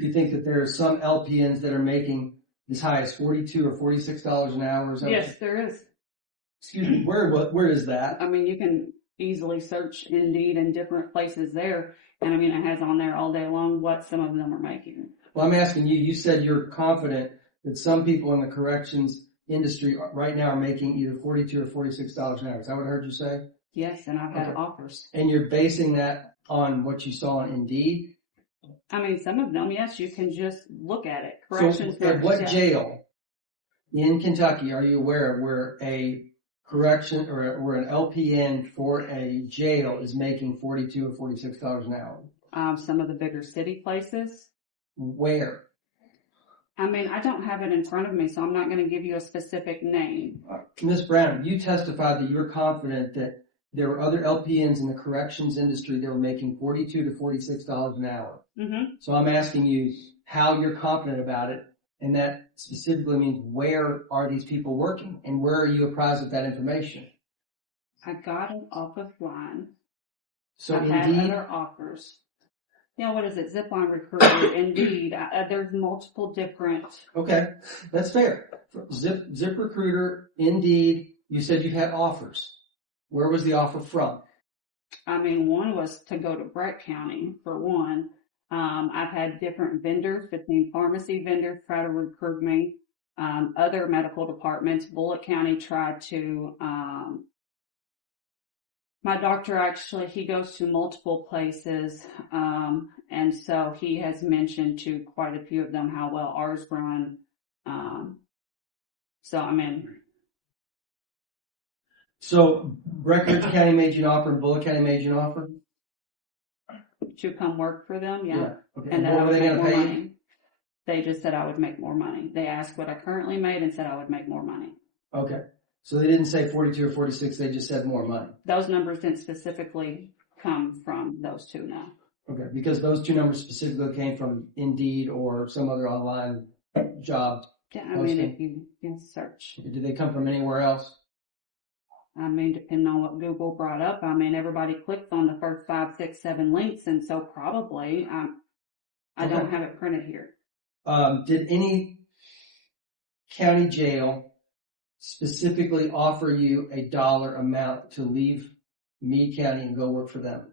you think that there are some LPNs that are making as high as $42 or $46 an hour? Yes, there is. Excuse me, where is that? I mean, you can easily search Indeed in different places there, and I mean, it has on there all day long what some of them are making. Well, I'm asking you, you said you're confident that some people in the corrections industry right now are making either $42 or $46 an hour. Is that what I heard you say? Yes, and I've had Okay. offers. And you're basing that on what you saw on Indeed? I mean, some of them, yes, you can just look at it. So Corrections. at what yes. jail in Kentucky are you aware of where a correction or where an LPN for a jail is making $42 or $46 an hour? Some of the bigger city places. Where? I mean, I don't have it in front of me, so I'm not going to give you a specific name. Ms. Brown, you testified that you were confident that there were other LPNs in the corrections industry that were making $42 to $46 an hour. Mm-hmm. So I'm asking you how you're confident about it, and that specifically means where are these people working, and where are you apprised of that information? I got it off of line. So I've had Indeed, other offers. Yeah, what is it? Zipline Recruiter, Indeed. There's multiple different. okay, that's fair. ZipRecruiter, Indeed, you said you had offers. Where was the offer from? I mean, one was to go to Brett County for one. I've had different vendors, between pharmacy vendors try to recruit me. Other medical departments, Bullitt County tried to, my doctor actually, he goes to multiple places, and so he has mentioned to quite a few of them how well ours run. So, I mean. So Breckinridge County made you an offer and Bullitt County made you an offer? To come work for them, yeah. Okay. And that what I were would they make going more to pay you? money. They just said I would make more money. They asked what I currently made and said I would make more money. Okay. So they didn't say 42 or 46, they just said more money. Those numbers didn't specifically come from those two, no. Okay, because those two numbers specifically came from Indeed or some other online job. Yeah, I mean, if you can search. Did they come from anywhere else? I mean, depending on what Google brought up, I mean, everybody clicks on the first 5, 6, 7 links, and so probably, I Okay. don't have it printed here. Did any county jail specifically offer you a dollar amount to leave Meade County and go work for them?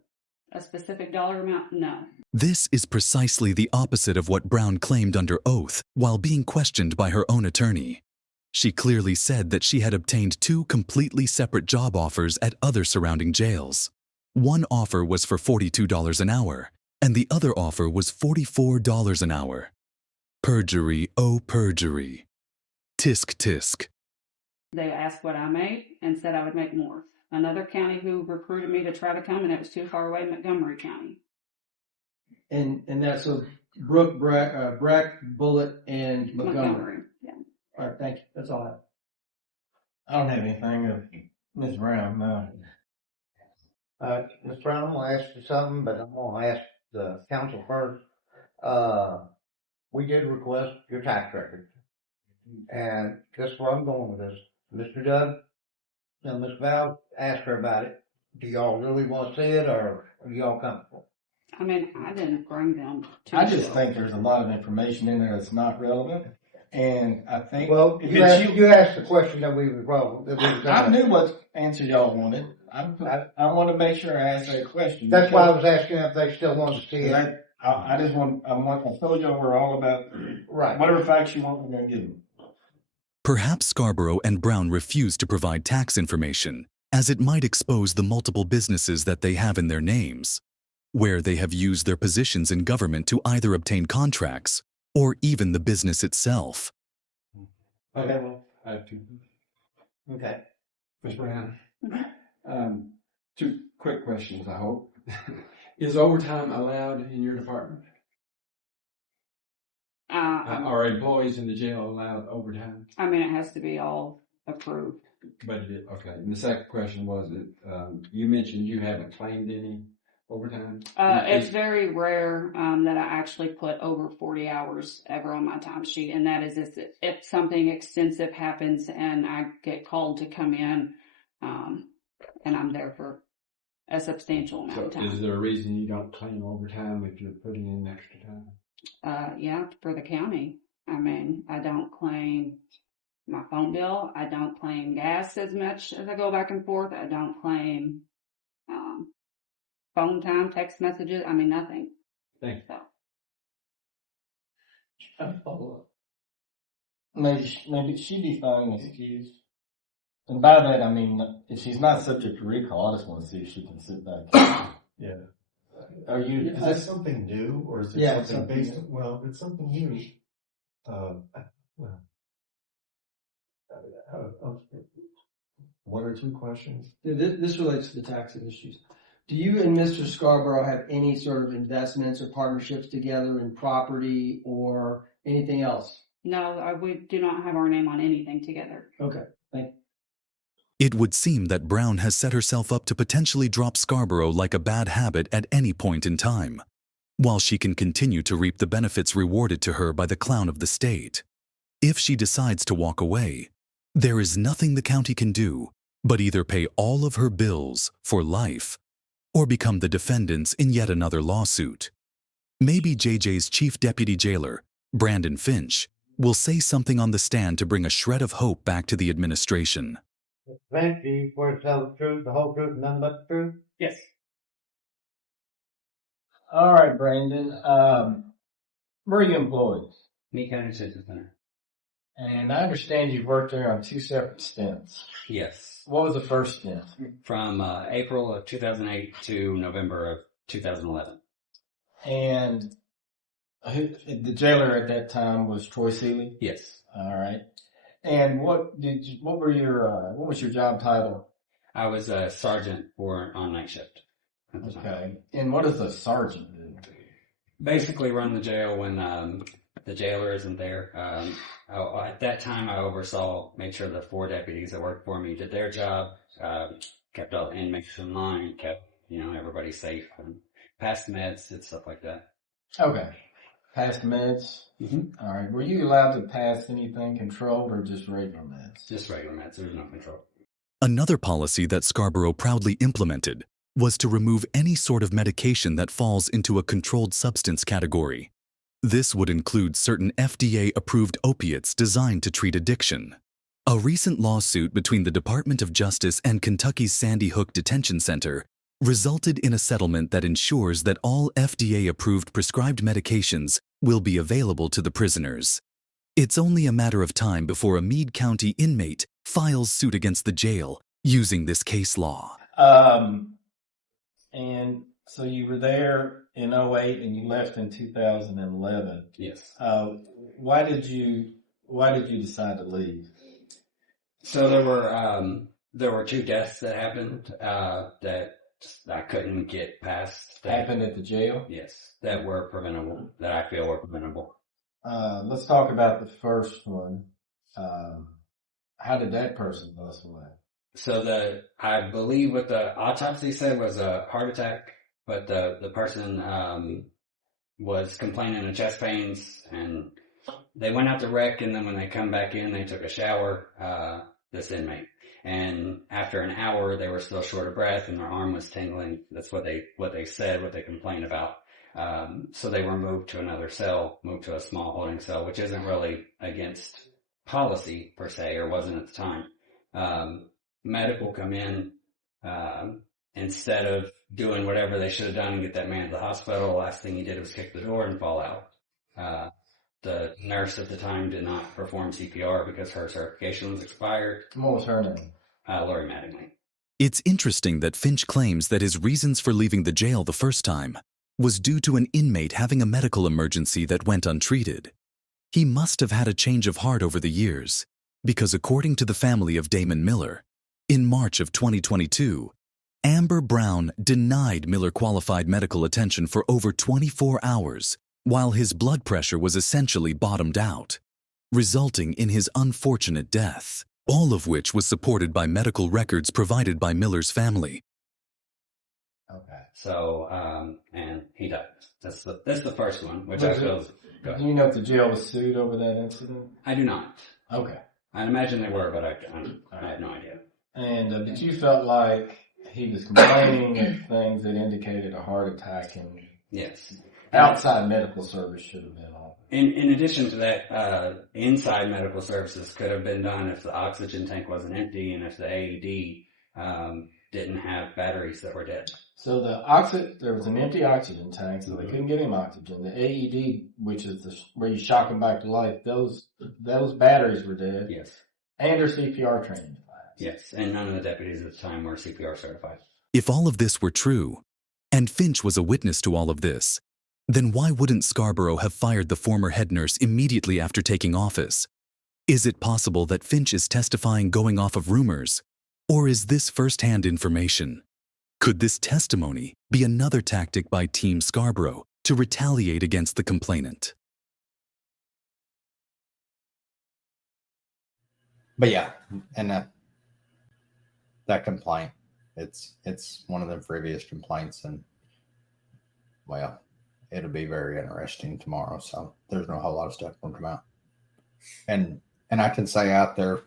A specific dollar amount? No. This is precisely the opposite of what Briwn claimed under oath while being questioned by her own attorney. She clearly said that she had obtained 2 completely separate job offers at other surrounding jails. One offer was for $42 an hour, and the other offer was $44 an hour. Perjury, oh perjury. Tisk tisk. They asked what I made and said I would make more. Another county who recruited me to try to come, and it was too far away, Montgomery County. And that's so Brooke, Breck, Bullitt, and Montgomery. Yeah. All right, thank you. That's all I have. I don't have anything of Ms. Brown, no. Ms. Brown, I'm gonna ask you something, but I'm gonna ask the council first. We did request your tax record. And this is where I'm going with this. Mr. Doug, now Ms. Val asked her about it. Do y'all really want to see it, or are y'all comfortable? I mean, I didn't bring them to I the just show. think there's a lot of information in there that's not relevant. And I think, Well, if you it's you asked the question that we was wrong. That we was I gonna- knew what answer y'all wanted. I want to make sure I ask that question. That's why I was asking if they still wanted to see Because it. I just want, I told y'all we're all about Right. whatever facts you want, we're going to give them. Perhaps Scarborough and Briwn refused to provide tax information, as it might expose the multiple businesses that they have in their names. where they have used their positions in government to either obtain contracts or even the business itself. Okay, well, I have two. Okay. Ms. Brown, Mhm. two quick questions, I hope. Is overtime allowed in your department? Are employees in the jail allowed overtime? I mean, it has to be all approved. But it, okay. And the second question was that you mentioned you haven't claimed any overtime. It's very rare that I actually put over 40 hours ever on my timesheet, and that is if something extensive happens and I get called to come in, and I'm there for a substantial amount of So time. is there a reason you don't claim overtime if you're putting in extra time? Yeah, for the county. I mean, I don't claim my phone bill. I don't claim gas as much as I go back and forth. I don't claim phone time, text messages. I mean, nothing. Thank you. So, Follow up. Maybe she'd be fine excused. And by that, I mean, if she's not subject to recall, I just want to see if she can sit back. Yeah. Are you? Is that something new, or is it Yeah, something something based new. on, well, if it's something new, one or two questions? This relates to the tax issues. Do you and Mr. Scarborough have any sort of investments or partnerships together in property or anything else? no, we do not have our name on anything together. Okay, thank you. It would seem that Briwn has set herself up to potentially drop Scarborough like a bad habit at any point in time, while she can continue to reap the benefits rewarded to her by the clown of the state. If she decides to walk away, there is nothing the county can do but either pay all of her bills for life or become the defendants in yet another lawsuit. Maybe JJ's chief deputy jailer, Brandon Finch, will say something on the stand to bring a shred of hope back to the administration. Finch, do you swear to tell the truth, the whole truth, and nothing but the truth? Yes. All right, Brandon. Where are you employed? Meade County Detention Center. And I understand you've worked there on 2 separate stints. Yes. What was the first stint? From April of 2008 to November of 2011. And the jailer at that time was Troy Seeley. Yes. All right. And what was your job title? I was a sergeant on night shift. Okay. And what does a sergeant do? Basically run the jail when the jailer isn't there. At that time, I made sure the 4 deputies that worked for me did their job, kept all the inmates in line, kept everybody safe, and passed meds and stuff like that. Okay. Passed meds? Mm-hmm. All right. Were you allowed to pass anything controlled or just regular meds? Just regular meds. There was no control. Another policy that Scarborough proudly implemented was to remove any sort of medication that falls into a controlled substance category. This would include certain FDA-approved opiates designed to treat addiction. A recent lawsuit between the Department of Justice and Kentucky's Sandy Hook Detention Center resulted in a settlement that ensures that all FDA-approved prescribed medications will be available to the prisoners. It's only a matter of time before a Meade County inmate files suit against the jail using this case law. And so you were there in 2008 and you left in 2011. Yes. Why did you decide to leave? So there were 2 deaths that happened that I couldn't get past. Happened at the jail? Yes, that were preventable. That I feel were preventable. Let's talk about the first one. How did that person pass away? So I believe what the autopsy said was a heart attack, but the person was complaining of chest pains, and they went out to wreck, and then when they come back in, they took a shower, this inmate. And after an hour, they were still short of breath, and their arm was tingling. That's what they said, what they complained about. So they were moved to another cell, moved to a small holding cell, which isn't really against policy per se, or wasn't at the time. Medical come in, instead of doing whatever they should have done and get that man to the hospital, the last thing he did was kick the door and fall out. The nurse at the time did not perform CPR because her certification was expired. What was her name? Lori Mattingly. It's interesting that Finch claims that his reasons for leaving the jail the first time was due to an inmate having a medical emergency that went untreated. He must have had a change of heart over the years, because according to the family of Damon Miller, in March of 2022, Amber Briwn denied Miller qualified medical attention for over 24 hours, while his blood pressure was essentially bottomed out, resulting in his unfortunate death, all of which was supported by medical records provided by Miller's family. Okay. So, and he died. That's the first one, which I feel is good. Do you know if the jail was sued over that incident? I do not. Okay. I'd imagine they were, but I have no idea. And but you felt like he was complaining of things that indicated a heart attack, and Yes. outside medical service should have been on. In addition to that, inside medical services could have been done if the oxygen tank wasn't empty and if the AED didn't have batteries that were dead. So there was an empty oxygen tank, so they couldn't get him oxygen. The AED, which is where you shock him back to life, those batteries were dead. Yes. And their CPR training device. Yes, and none of the deputies at the time were CPR certified. If all of this were true, and Finch was a witness to all of this, then why wouldn't Scarborough have fired the former head nurse immediately after taking office? Is it possible that Finch is testifying going off of rumors? Or is this first-hand information? Could this testimony be another tactic by Team Scarborough to retaliate against the complainant? But yeah, and that complaint, it's one of the previous complaints, and well, it'll be very interesting tomorrow. So there's no whole lot of stuff going to come out, and I can say out there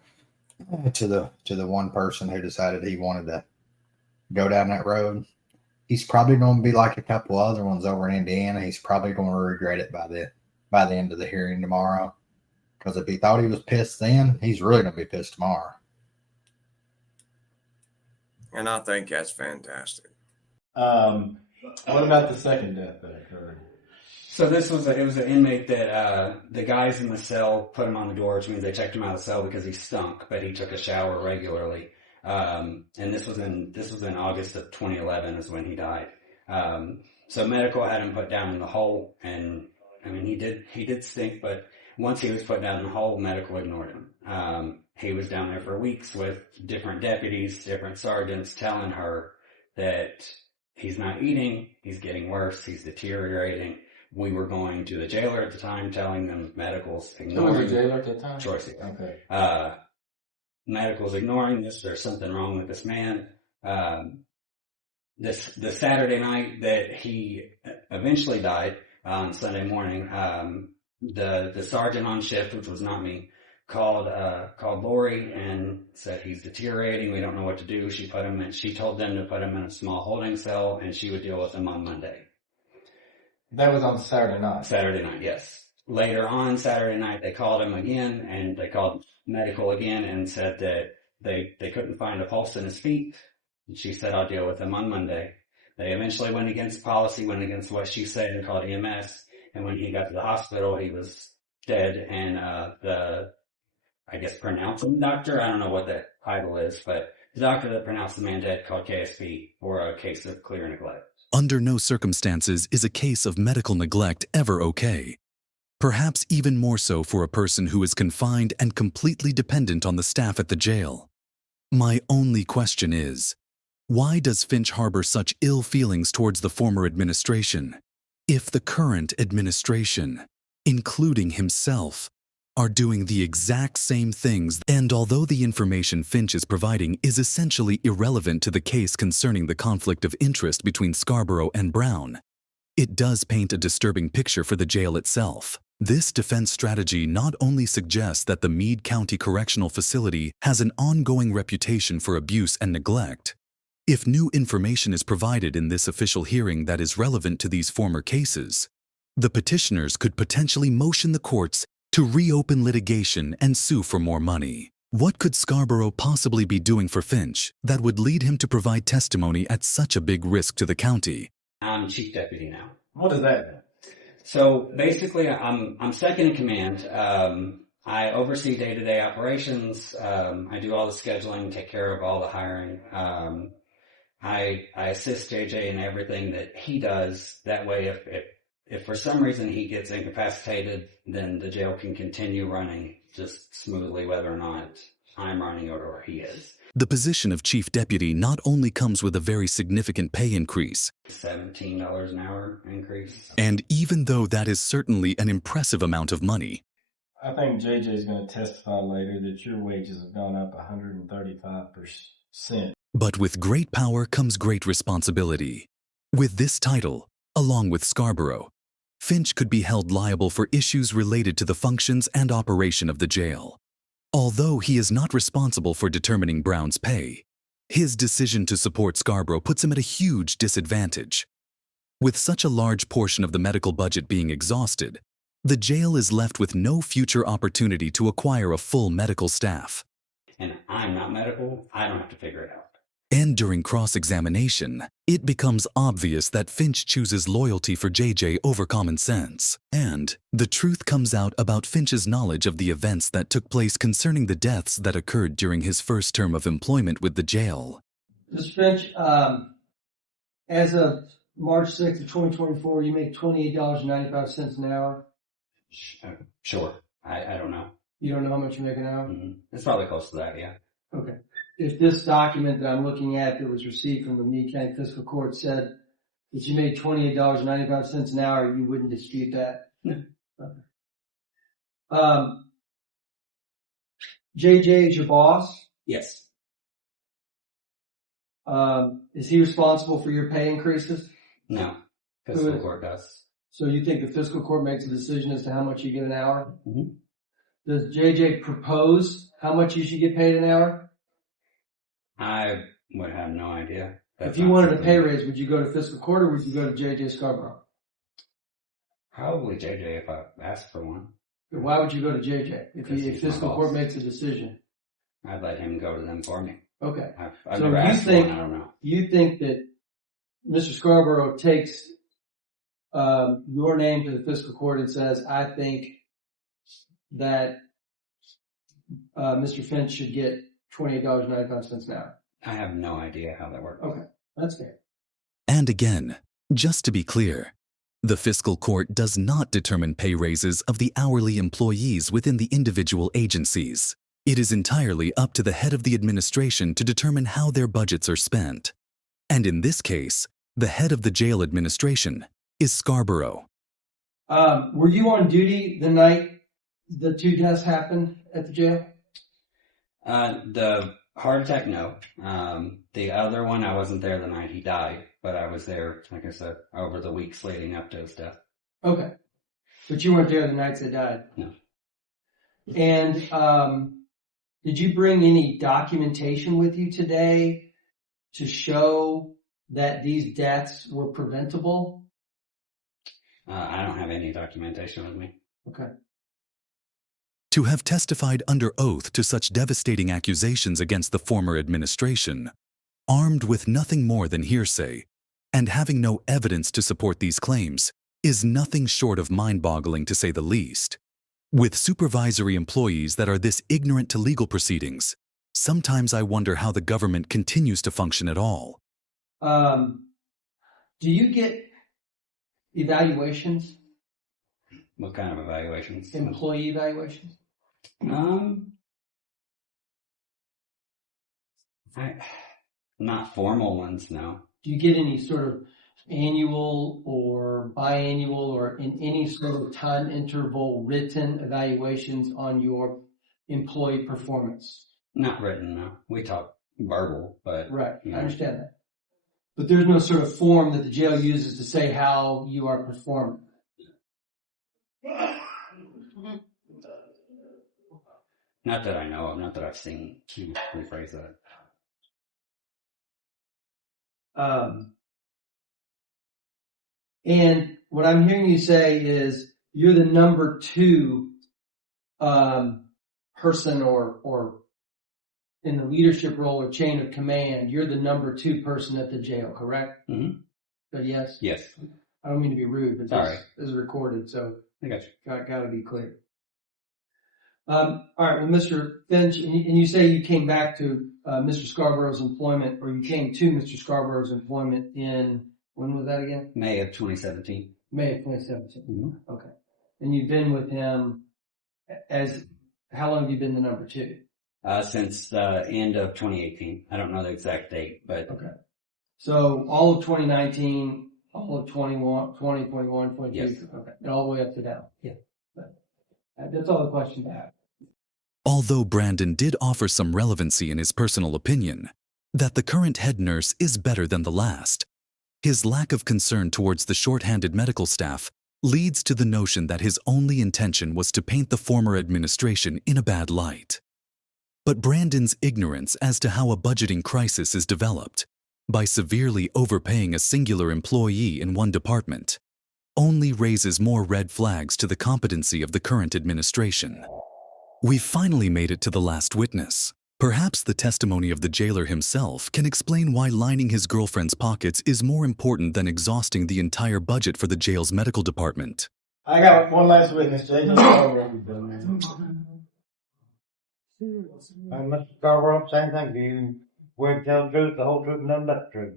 to the one person who decided he wanted to go down that road, he's probably going to be like a couple other ones over in Indiana. He's probably going to regret it by the end of the hearing tomorrow. Because if he thought he was pissed then, he's really going to be pissed tomorrow. And I think that's fantastic. What about the second death that occurred? So it was an inmate that the guys in the cell put him on the door, which means they checked him out of the cell because he stunk, but he took a shower regularly. And this was in August of 2011 is when he died. So medical had him put down in the hole, and I mean he did stink, but once he was put down in the hole, medical ignored him. He was down there for weeks with different deputies, different sergeants telling her that he's not eating, he's getting worse, he's deteriorating. We were going to the jailer at the time, telling them medical's ignoring. Who was the jailer at that time? Choice. Okay. Medical's ignoring this. There's something wrong with this man. The Saturday night that he eventually died on Sunday morning, the sergeant on shift, which was not me, called Lori and said he's deteriorating. We don't know what to do. She told them to put him in a small holding cell, and she would deal with him on Monday. That was on Saturday night. Saturday night, yes. Later on Saturday night, they called him again, and they called medical again and said that they couldn't find a pulse in his feet. And she said, I'll deal with him on Monday. They eventually went against policy, went against what she said, and called EMS. And when he got to the hospital, he was dead. And pronouncing doctor, I don't know what that title is, but the doctor that pronounced the man dead called KSP for a case of clear neglect. Under no circumstances is a case of medical neglect ever okay. Perhaps even more so for a person who is confined and completely dependent on the staff at the jail. My only question is, why does Finch harbor such ill feelings towards the former administration, if the current administration, including himself, are doing the exact same things? And although the information Finch is providing is essentially irrelevant to the case concerning the conflict of interest between Scarborough and Briwn, it does paint a disturbing picture for the jail itself. This defense strategy not only suggests that the Meade County Correctional Facility has an ongoing reputation for abuse and neglect. If new information is provided in this official hearing that is relevant to these former cases, the petitioners could potentially motion the courts to reopen litigation and sue for more money. What could Scarborough possibly be doing for Finch that would lead him to provide testimony at such a big risk to the county? I'm chief deputy now. What does that mean? So basically, I'm second in command. I oversee day-to-day operations. I do all the scheduling, take care of all the hiring. I assist JJ in everything that he does. That way, if for some reason he gets incapacitated, then the jail can continue running just smoothly, whether or not I'm running it or he is. The position of chief deputy not only comes with a very significant pay increase, $17 an hour increase. and even though that is certainly an impressive amount of money, I think JJ is going to testify later that your wages have gone up 135%. but with great power comes great responsibility. With this title, along with Scarborough, Finch could be held liable for issues related to the functions and operation of the jail. Although he is not responsible for determining Brown's pay, his decision to support Scarborough puts him at a huge disadvantage. With such a large portion of the medical budget being exhausted, the jail is left with no future opportunity to acquire a full medical staff. And I'm not medical, I don't have to figure it out. And during cross-examination, it becomes obvious that Finch chooses loyalty for JJ over common sense. And the truth comes out about Finch's knowledge of the events that took place concerning the deaths that occurred during his first term of employment with the jail. Mr. Finch, as of March 6th of 2024, you make $28.95 an hour. Sure. I don't know. You don't know how much you make an hour? Mm-hmm. It's probably close to that, yeah. Okay. If this document that I'm looking at that was received from the Meade County Fiscal Court said that you made $28.95 an hour, you wouldn't dispute that? No. Okay. JJ is your boss? Yes. Is he responsible for your pay increases? No. Fiscal court does. So you think the fiscal court makes a decision as to how much you get an hour? Mm-hmm. Does JJ propose how much you should get paid an hour? I would have no idea. If you wanted a pay raise, would you go to fiscal court or would you go to JJ Scarborough? Probably JJ if I asked for one. Why would you go to JJ if fiscal court makes a decision? I'd let him go to them for me. Okay. I've So never you asked for think one, I don't know. you think that Mr. Scarborough takes your name to the fiscal court and says, I think that Mr. Finch should get $28.95 an hour. I have no idea how that works. Okay, that's fair. And again, just to be clear, the fiscal court does not determine pay raises of the hourly employees within the individual agencies. It is entirely up to the head of the administration to determine how their budgets are spent. And in this case, the head of the jail administration is Scarborough. Were you on duty the night the two deaths happened at the jail? The heart attack, no. The other one, I wasn't there the night he died, but I was there, like I said, over the weeks leading up to his death. Okay. But you weren't there the nights they died? No. And did you bring any documentation with you today to show that these deaths were preventable? I don't have any documentation with me. Okay. To have testified under oath to such devastating accusations against the former administration, armed with nothing more than hearsay, and having no evidence to support these claims, is nothing short of mind-boggling to say the least. With supervisory employees that are this ignorant to legal proceedings, sometimes I wonder how the government continues to function at all. Do you get evaluations? What kind of evaluations? Employee evaluations? Not formal ones, no. Do you get any sort of annual or biannual or in any sort of time interval written evaluations on your employee performance? Not written, no. We talk verbal, but... Right, you know. I understand that. But there's no sort of form that the jail uses to say how you are performing. Not that I know of, not that I've seen. You rephrase that. And what I'm hearing you say is you're the number 2 person or in the leadership role or chain of command. You're the number 2 person at the jail, correct? Mm-hmm. But yes? Yes. I don't mean to be rude, but Sorry. this is recorded, so I got you. got to be clear. All right, well, Mr. Finch, and you say you came back to Mr. Scarborough's employment, or you came to Mr. Scarborough's employment in, when was that again? May of 2017. May of 2017. Mm-hmm. Okay. And you've been with him how long have you been the number two? Since the end of 2018. I don't know the exact date, but. Okay. So all of 2019, all of 21, 2021, 22. Yes. Okay. And all the way up to now. Yeah. That's all the questions I have. Although Brandon did offer some relevancy in his personal opinion, that the current head nurse is better than the last, his lack of concern towards the short-handed medical staff leads to the notion that his only intention was to paint the former administration in a bad light. But Brandon's ignorance as to how a budgeting crisis is developed, by severely overpaying a singular employee in one department, only raises more red flags to the competency of the current administration. We've finally made it to the last witness. Perhaps the testimony of the jailer himself can explain why lining his girlfriend's pockets is more important than exhausting the entire budget for the jail's medical department. I got one last witness, Jason Scarborough. Mr. Scarborough, same thing. Do you swear to tell the truth, the whole truth, and nothing but the truth?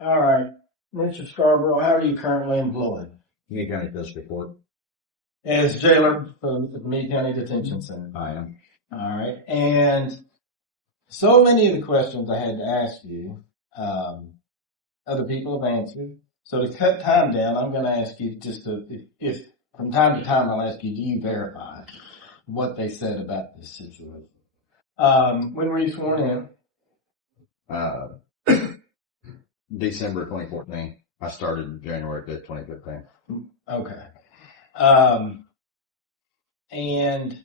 All right. Mr. Scarborough, how are you currently employed? Meade County District Court. As jailer for the Meade County Detention Center. I am. All right. And so many of the questions I had to ask you, other people have answered. So to cut time down, I'm going to ask you just if from time to time I'll ask you, do you verify what they said about this situation? When were you sworn in? December 2014. I started January 5th, 2015. Okay. And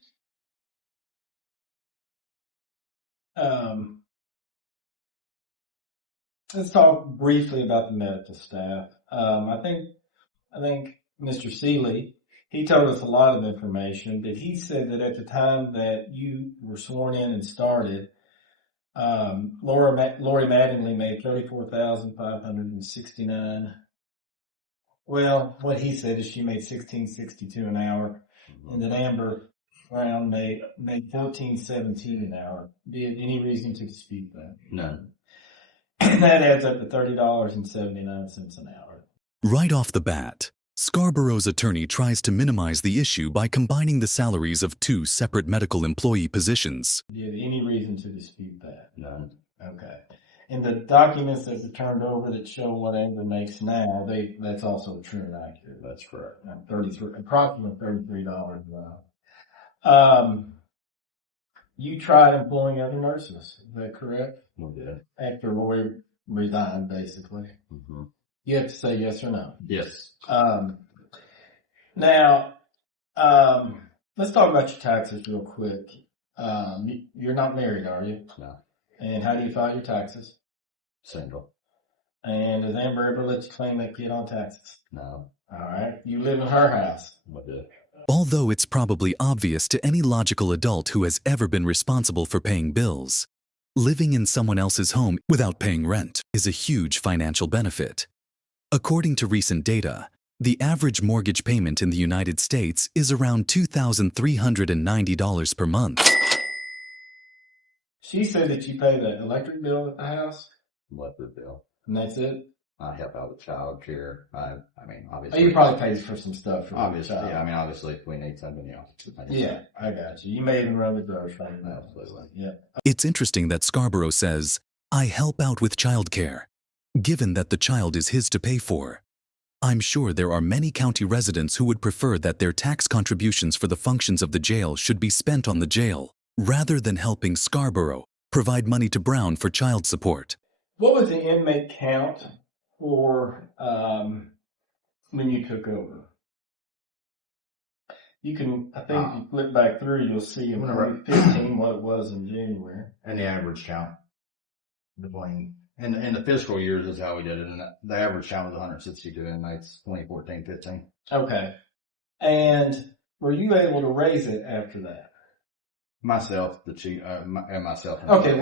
let's talk briefly about the medical staff. I think Mr. Seeley, he told us a lot of information, but he said that at the time that you were sworn in and started, Lori Mattingly made $34,569. Well, what he said is she made $16.62 an hour, and that Amber Briwn made $14.17 an hour. Do you have any reason to dispute that? None. That adds up to $30.79 an hour. Right off the bat, Scarborough's attorney tries to minimize the issue by combining the salaries of two separate medical employee positions. Do you have any reason to dispute that? None. Okay. And the documents that were turned over that show what Amber makes now, that's also true and accurate. That's correct. Approximately $33 an hour. You tried employing other nurses, is that correct? We did. After Lori resigned, basically. Mm-hmm. You have to say yes or no. Yes. Now, let's talk about your taxes real quick. You're not married, are you? No. And how do you file your taxes? Single. And does Amber ever let you claim that kid on taxes? No. All right. You live in her house. We did. Although it's probably obvious to any logical adult who has ever been responsible for paying bills, living in someone else's home without paying rent is a huge financial benefit. According to recent data, the average mortgage payment in the United States is around $2,390 per month. She said that you pay the electric bill at the house, Electric bill. and that's it. I help out with child care. I mean, Oh, obviously. you probably pay for some stuff for Obviously, the child. yeah. I mean, obviously, if we need something else. Yeah, I got you. You may even run the grocery. Absolutely. Yeah. It's interesting that Scarborough says, "I help out with childcare," given that the child is his to pay for. I'm sure there are many county residents who would prefer that their tax contributions for the functions of the jail should be spent on the jail, rather than helping Scarborough provide money to Briwn for child support. What was the inmate count for when you took over? You can, I think, if you flip back through, you'll see in 2015 what it was in January. And the average count between, and the fiscal years is how we did it. And the average count was 162 inmates, 2014-15. Okay. And were you able to raise it after that? Myself, the chief, and myself. Okay.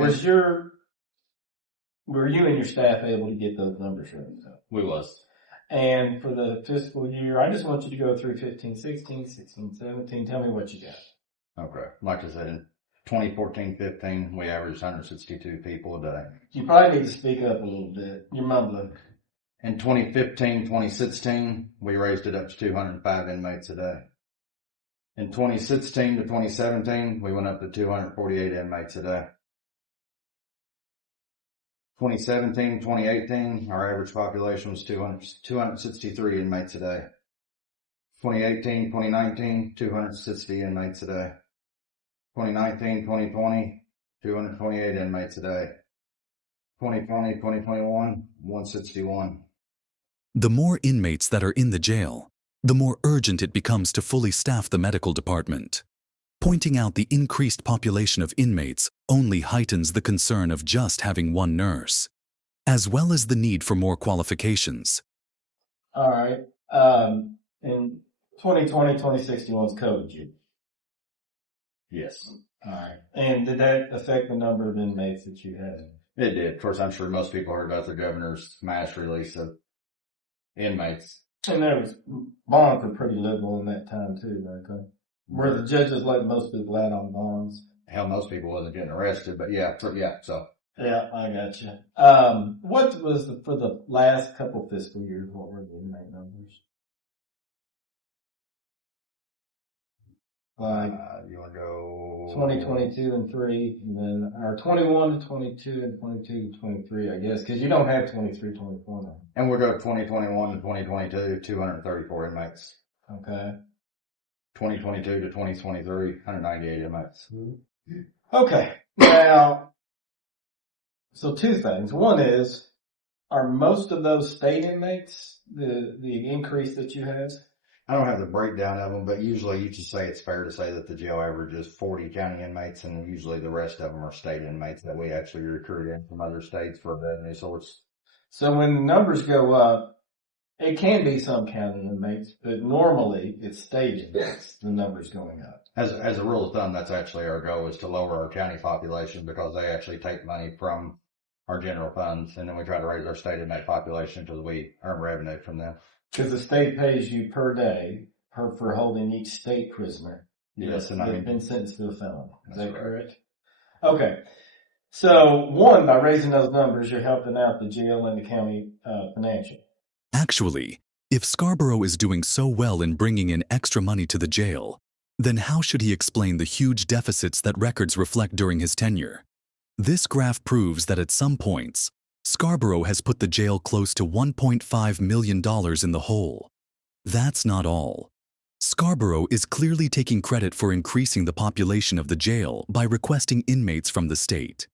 Were you and your staff able to get those numbers right? We was. And for the fiscal year, I just want you to go through 15, 16, 16, 17. Tell me what you got. Okay. Like I said, in 2014, 15, we averaged 162 people a day. You probably need to speak up a little bit. You're mumbling. In 2015, 2016, we raised it up to 205 inmates a day. In 2016 to 2017, we went up to 248 inmates a day. 2017, 2018, our average population was 263 inmates a day. 2018, 2019, 260 inmates a day. 2019, 2020, 228 inmates a day. 2020, 2021, 161. The more inmates that are in the jail, the more urgent it becomes to fully staff the medical department. Pointing out the increased population of inmates only heightens the concern of just having one nurse, as well as the need for more qualifications. All right. In 2020, 2061's COVID year. Yes. All right. And did that affect the number of inmates that you had? It did. Of course, I'm sure most people heard about the governor's mass release of inmates. And there was, bonds were pretty liberal in that time too, okay? Were the judges let most people out on bonds? Hell, most people wasn't getting arrested, but yeah, so. Yeah, I got you. What was for the last couple fiscal years, what were the inmate numbers? Like, you want to go 2022 and 3, and then, or 21 to 22 and 22 to 23, I guess, because you don't have 23, 24 now. And we'll go 2021 to 2022, 234 inmates. Okay. 2022 to 2023, 198 inmates. Okay. Now, so two things. One is, are most of those state inmates the increase that you have? I don't have the breakdown of them, but usually you just say it's fair to say that the jail average is 40 county inmates, and usually the rest of them are state inmates that we actually recruit in from other states for revenue source. So when the numbers go up, it can be some county inmates, but normally it's state inmates, the numbers going up. As a rule of thumb, that's actually our goal, is to lower our county population, because they actually take money from our general funds, and then we try to raise our state inmate population until we earn revenue from them. Because the state pays you per day for holding each state prisoner. Yes, and they've been sentenced to a felony. Is that correct? Okay. So, one, by raising those numbers, you're helping out the jail and the county financially. Actually, if Scarborough is doing so well in bringing in extra money to the jail, then how should he explain the huge deficits that records reflect during his tenure? This graph proves that at some points, Scarborough has put the jail close to $1.5 million in the hole. That's not all. Scarborough is clearly taking credit for increasing the population of the jail by requesting inmates from the state.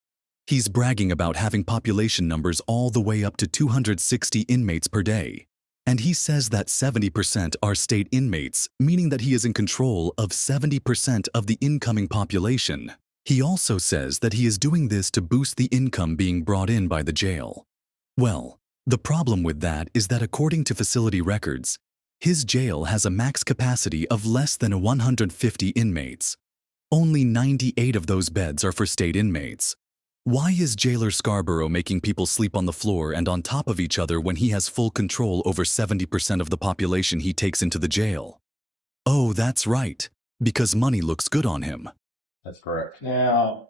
He's bragging about having population numbers all the way up to 260 inmates per day. And he says that 70% are state inmates, meaning that he is in control of 70% of the incoming population. He also says that he is doing this to boost the income being brought in by the jail. Well, the problem with that is that according to facility records, his jail has a max capacity of less than 150 inmates. Only 98 of those beds are for state inmates. Why is Jailer Scarborough making people sleep on the floor and on top of each other when he has full control over 70% of the population he takes into the jail? Oh, that's right, because money looks good on him. That's correct. Now,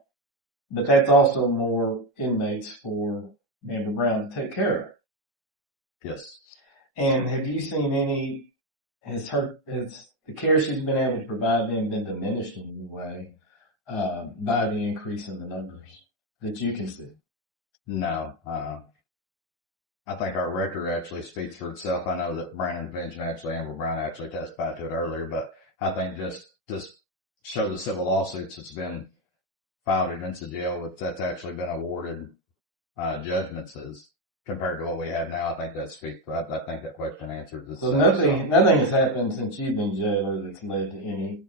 but that's also more inmates for Amber Briwn to take care of. Yes. And have you seen has the care she's been able to provide them been diminished in any way by the increase in the numbers that you can see? No. I think our record actually speaks for itself. I know that Brandon Finch and actually Amber Briwn actually testified to it earlier, but I think just show the civil lawsuits that's been filed against the jail, that's actually been awarded judgments as compared to what we have now. I think that speaks. I think that question answers itself. So nothing has happened since you've been jailer that's led to any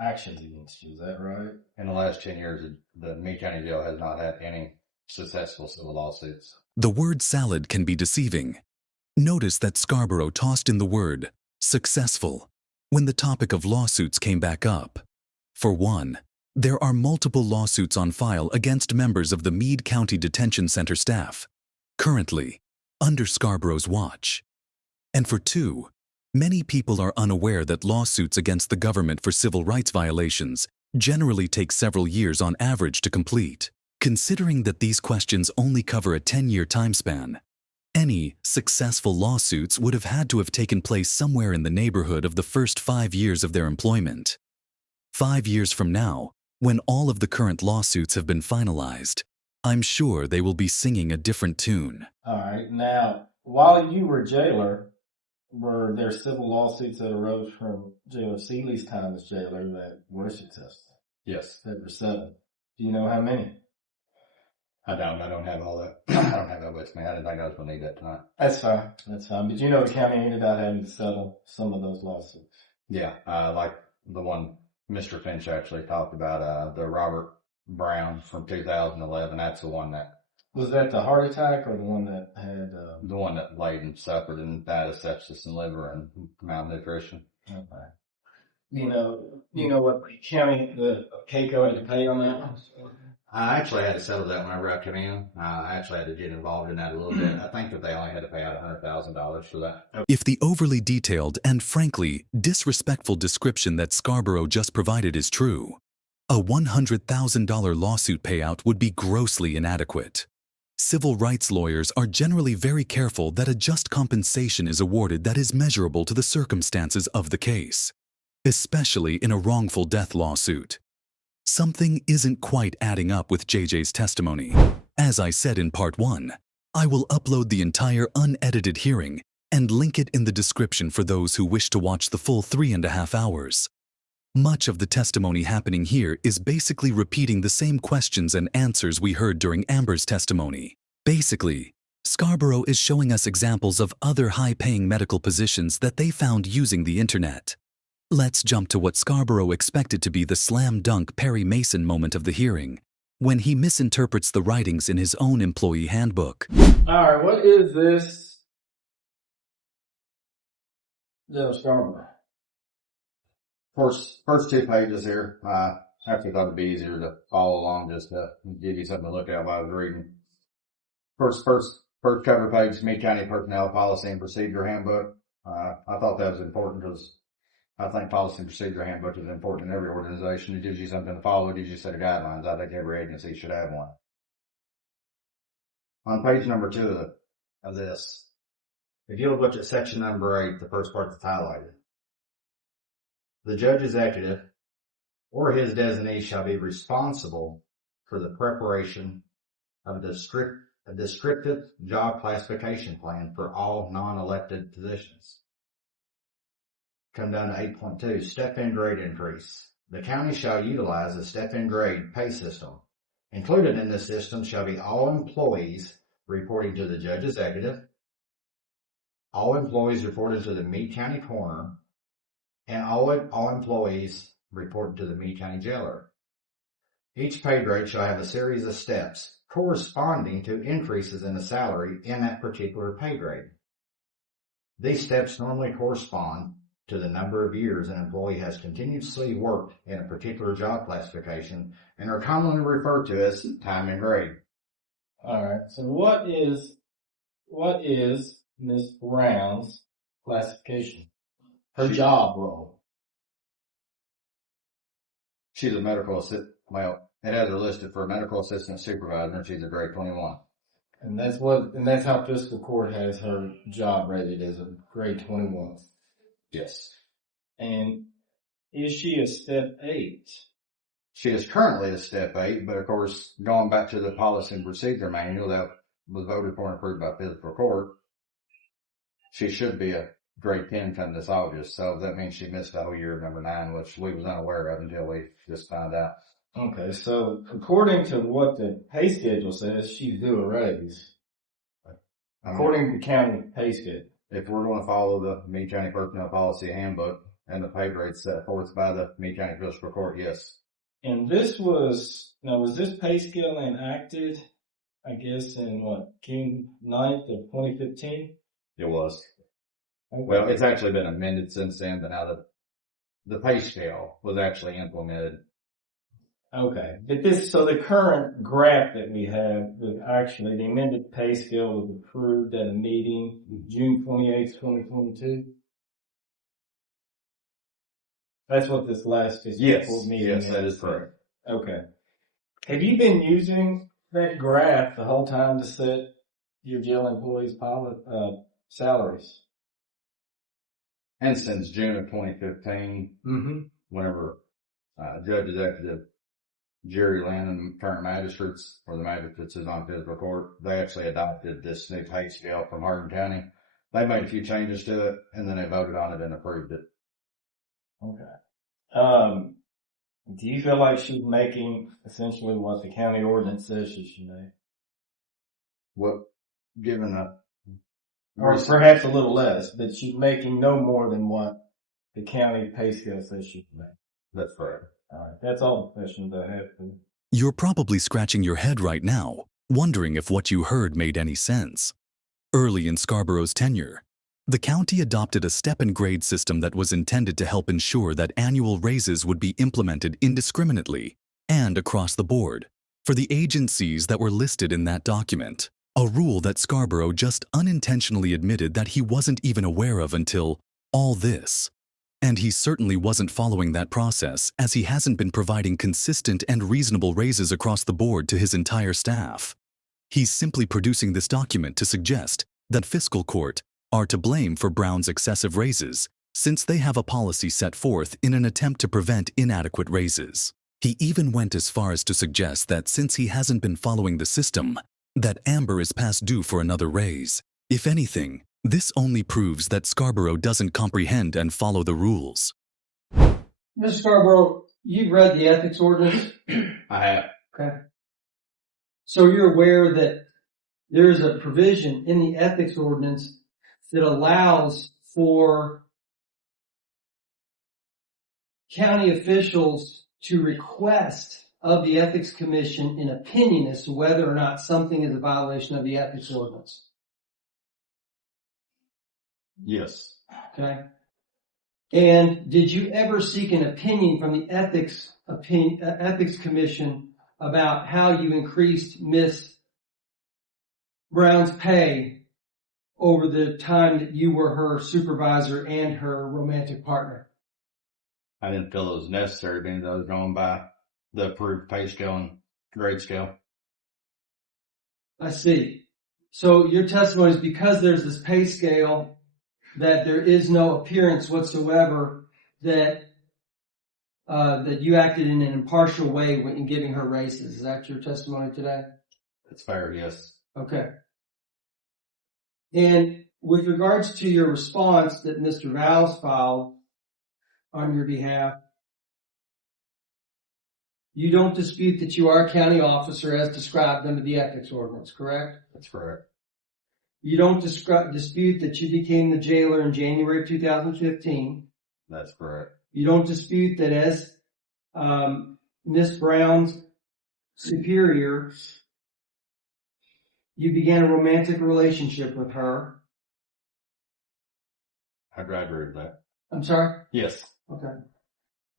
actions against you. Is that right? In the last 10 years, the Meade County Jail has not had any successful civil lawsuits. The word salad can be deceiving. Notice that Scarborough tossed in the word successful when the topic of lawsuits came back up. For one, there are multiple lawsuits on file against members of the Meade County Detention Center staff, currently under Scarborough's watch. And for 2, many people are unaware that lawsuits against the government for civil rights violations generally take several years on average to complete. Considering that these questions only cover a 10-year time span, any successful lawsuits would have had to have taken place somewhere in the neighborhood of the first 5 years of their employment. 5 years from now, when all of the current lawsuits have been finalized, I'm sure they will be singing a different tune. All right. Now, while you were jailer, were there civil lawsuits that arose from Jailer Seeley's time as jailer that were successful, Yes. that were settled? Do you know how many? I don't have all that. I don't have that with me. I didn't think I was going to need that tonight. That's fine. That's fine. But you know the county ended up having to settle some of those lawsuits. Yeah. Like the one Mr. Finch actually talked about, the Robert Briwn from 2011. That's the one that. Was that the heart attack or the one that had, The one that laid and suffered and died of sepsis and liver and malnutrition. okay. You know what the CACO had to pay on that one? I actually had to settle that whenever I came in. I actually had to get involved in that a little bit. I think that they only had to pay out $100,000 for that. If the overly detailed and frankly disrespectful description that Scarborough just provided is true, a $100,000 lawsuit payout would be grossly inadequate. Civil rights lawyers are generally very careful that a just compensation is awarded that is measurable to the circumstances of the case, especially in a wrongful death lawsuit. Something isn't quite adding up with JJ's testimony. As I said in part 1, I will upload the entire unedited hearing and link it in the description for those who wish to watch the full 3.5 hours. Much of the testimony happening here is basically repeating the same questions and answers we heard during Amber's testimony. Basically, Scarborough is showing us examples of other high-paying medical positions that they found using the internet. Let's jump to what Scarborough expected to be the slam-dunk Perry Mason moment of the hearing, when he misinterprets the writings in his own employee handbook. All right, what is this? Scarborough. First 2 pages here. I actually thought it'd be easier to follow along just to give you something to look at while I was reading. First cover page, Meade County Personnel Policy and Procedure Handbook. I thought that was important because I think policy and procedure handbook is important in every organization. It gives you something to follow. It gives you a set of guidelines. I think every agency should have one. On page number 2 of this, if you'll look at section number 8, the first part that's highlighted. The judge executive or his designee shall be responsible for the preparation of a descriptive job classification plan for all non-elected positions. Come down to 8.2, step-in grade increase. The county shall utilize a step-in grade pay system. Included in this system shall be all employees reporting to the judge executive, all employees reporting to the Meade County coroner, and all employees reporting to the Meade County jailer. Each pay grade shall have a series of steps corresponding to increases in the salary in that particular pay grade. These steps normally correspond to the number of years an employee has continuously worked in a particular job classification and are commonly referred to as time and grade. All right. So what is Ms. Brown's classification? Her job role? She's a medical assistant. Well, it has her listed for a medical assistant supervisor, and she's a grade 21. And that's how fiscal court has her job rated as a grade 21. Yes. And is she a step 8? She is currently a step 8, but of course, going back to the policy and procedure manual that was voted for and approved by fiscal court, she should be a grade 10 come this August. So that means she missed the whole year of number 9, which we was unaware of until we just found out. Okay, so according to what the pay schedule says, she's due a raise. According to the county pay schedule. If we're going to follow the Meade County Personnel Policy Handbook and the pay grades set forth by the Meade County Fiscal Court, yes. And was this pay scale enacted, I guess, in June 9th of 2015? It was. Okay. Well, it's actually been amended since then, but now the pay scale was actually implemented Okay. But the current graph that we have, actually the amended pay scale was approved at a meeting June 28th, 2022. That's what this last fiscal court meeting is. Yes, that is correct. Okay. Have you been using that graph the whole time to set your jail employees' salaries? And since June of 2015, whenever Judge Executive Jerry Lynn and current magistrates, or the magistrates is on physical court, they actually adopted this new pay scale from Hardin County. They made a few changes to it, and then they voted on it and approved it. Okay. Do you feel like she's making essentially what the county ordinance says she should make? What, given a... Or perhaps a little less, but she's making no more than what the county pay scale says she should make. That's correct. All right. That's all the questions I have. You're probably scratching your head right now, wondering if what you heard made any sense. Early in Scarborough's tenure, the county adopted a step-and-grade system that was intended to help ensure that annual raises would be implemented indiscriminately and across the board for the agencies that were listed in that document, a rule that Scarborough just unintentionally admitted that he wasn't even aware of until all this. And he certainly wasn't following that process, as he hasn't been providing consistent and reasonable raises across the board to his entire staff. He's simply producing this document to suggest that fiscal court are to blame for Briwn's excessive raises, since they have a policy set forth in an attempt to prevent inadequate raises. He even went as far as to suggest that since he hasn't been following the system, that Amber is past due for another raise. If anything, this only proves that Scarborough doesn't comprehend and follow the rules. Mr. Scarborough, you've read the ethics ordinance? I have. Okay. So you're aware that there is a provision in the ethics ordinance that allows for county officials to request of the Ethics Commission an opinion as to whether or not something is a violation of the ethics ordinance. Yes. Okay. And did you ever seek an opinion from the ethics commission about how you increased Miss Brown's pay over the time that you were her supervisor and her romantic partner? I didn't feel it was necessary, being that I was going by the approved pay scale and grade scale. I see. So your testimony is because there's this pay scale that there is no appearance whatsoever that that you acted in an impartial way in giving her raises. Is that your testimony today? That's fair, yes. Okay. And with regards to your response that Mr. Valls filed on your behalf, you don't dispute that you are a county officer as described under the ethics ordinance, correct? That's correct. You don't dispute that you became the jailer in January of 2015. That's correct. You don't dispute that as Miss Brown's superior, you began a romantic relationship with her. I agree with that. I'm sorry? Yes. Okay.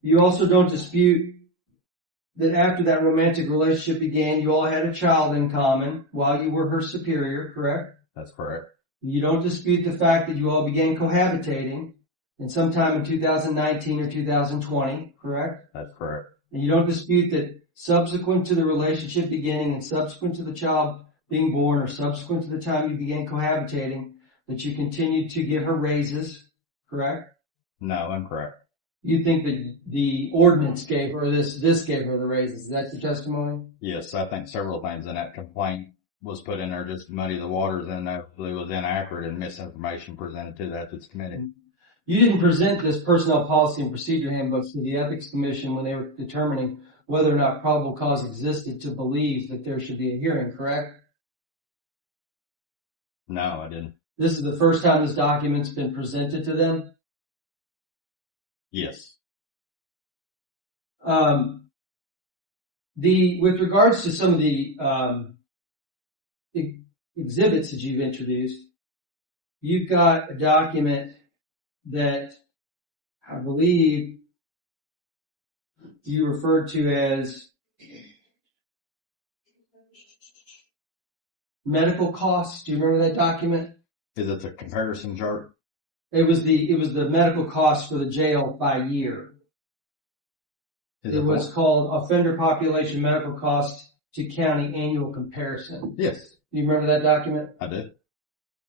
You also don't dispute that after that romantic relationship began, you all had a child in common while you were her superior, correct? That's correct. You don't dispute the fact that you all began cohabitating in sometime in 2019 or 2020, correct? That's correct. And you don't dispute that subsequent to the relationship beginning and subsequent to the child being born or subsequent to the time you began cohabitating, that you continued to give her raises, correct? No, incorrect. You think that the ordinance gave her this gave her the raises. Is that your testimony? Yes, I think several things in that complaint was put in there just to muddy the waters, and that it was inaccurate and misinformation presented to the ethics committee. You didn't present this personnel policy and procedure handbook to the ethics commission when they were determining whether or not probable cause existed to believe that there should be a hearing, correct? No, I didn't. This is the first time this document's been presented to them? Yes. With regards to some of the exhibits that you've introduced, you've got a document that I believe you referred to as medical costs. Do you remember that document? Is it the comparison chart? It was the medical costs for the jail by year. Is It was called Offender Population Medical Costs to County Annual Comparison. Yes, Do you remember that document? I did.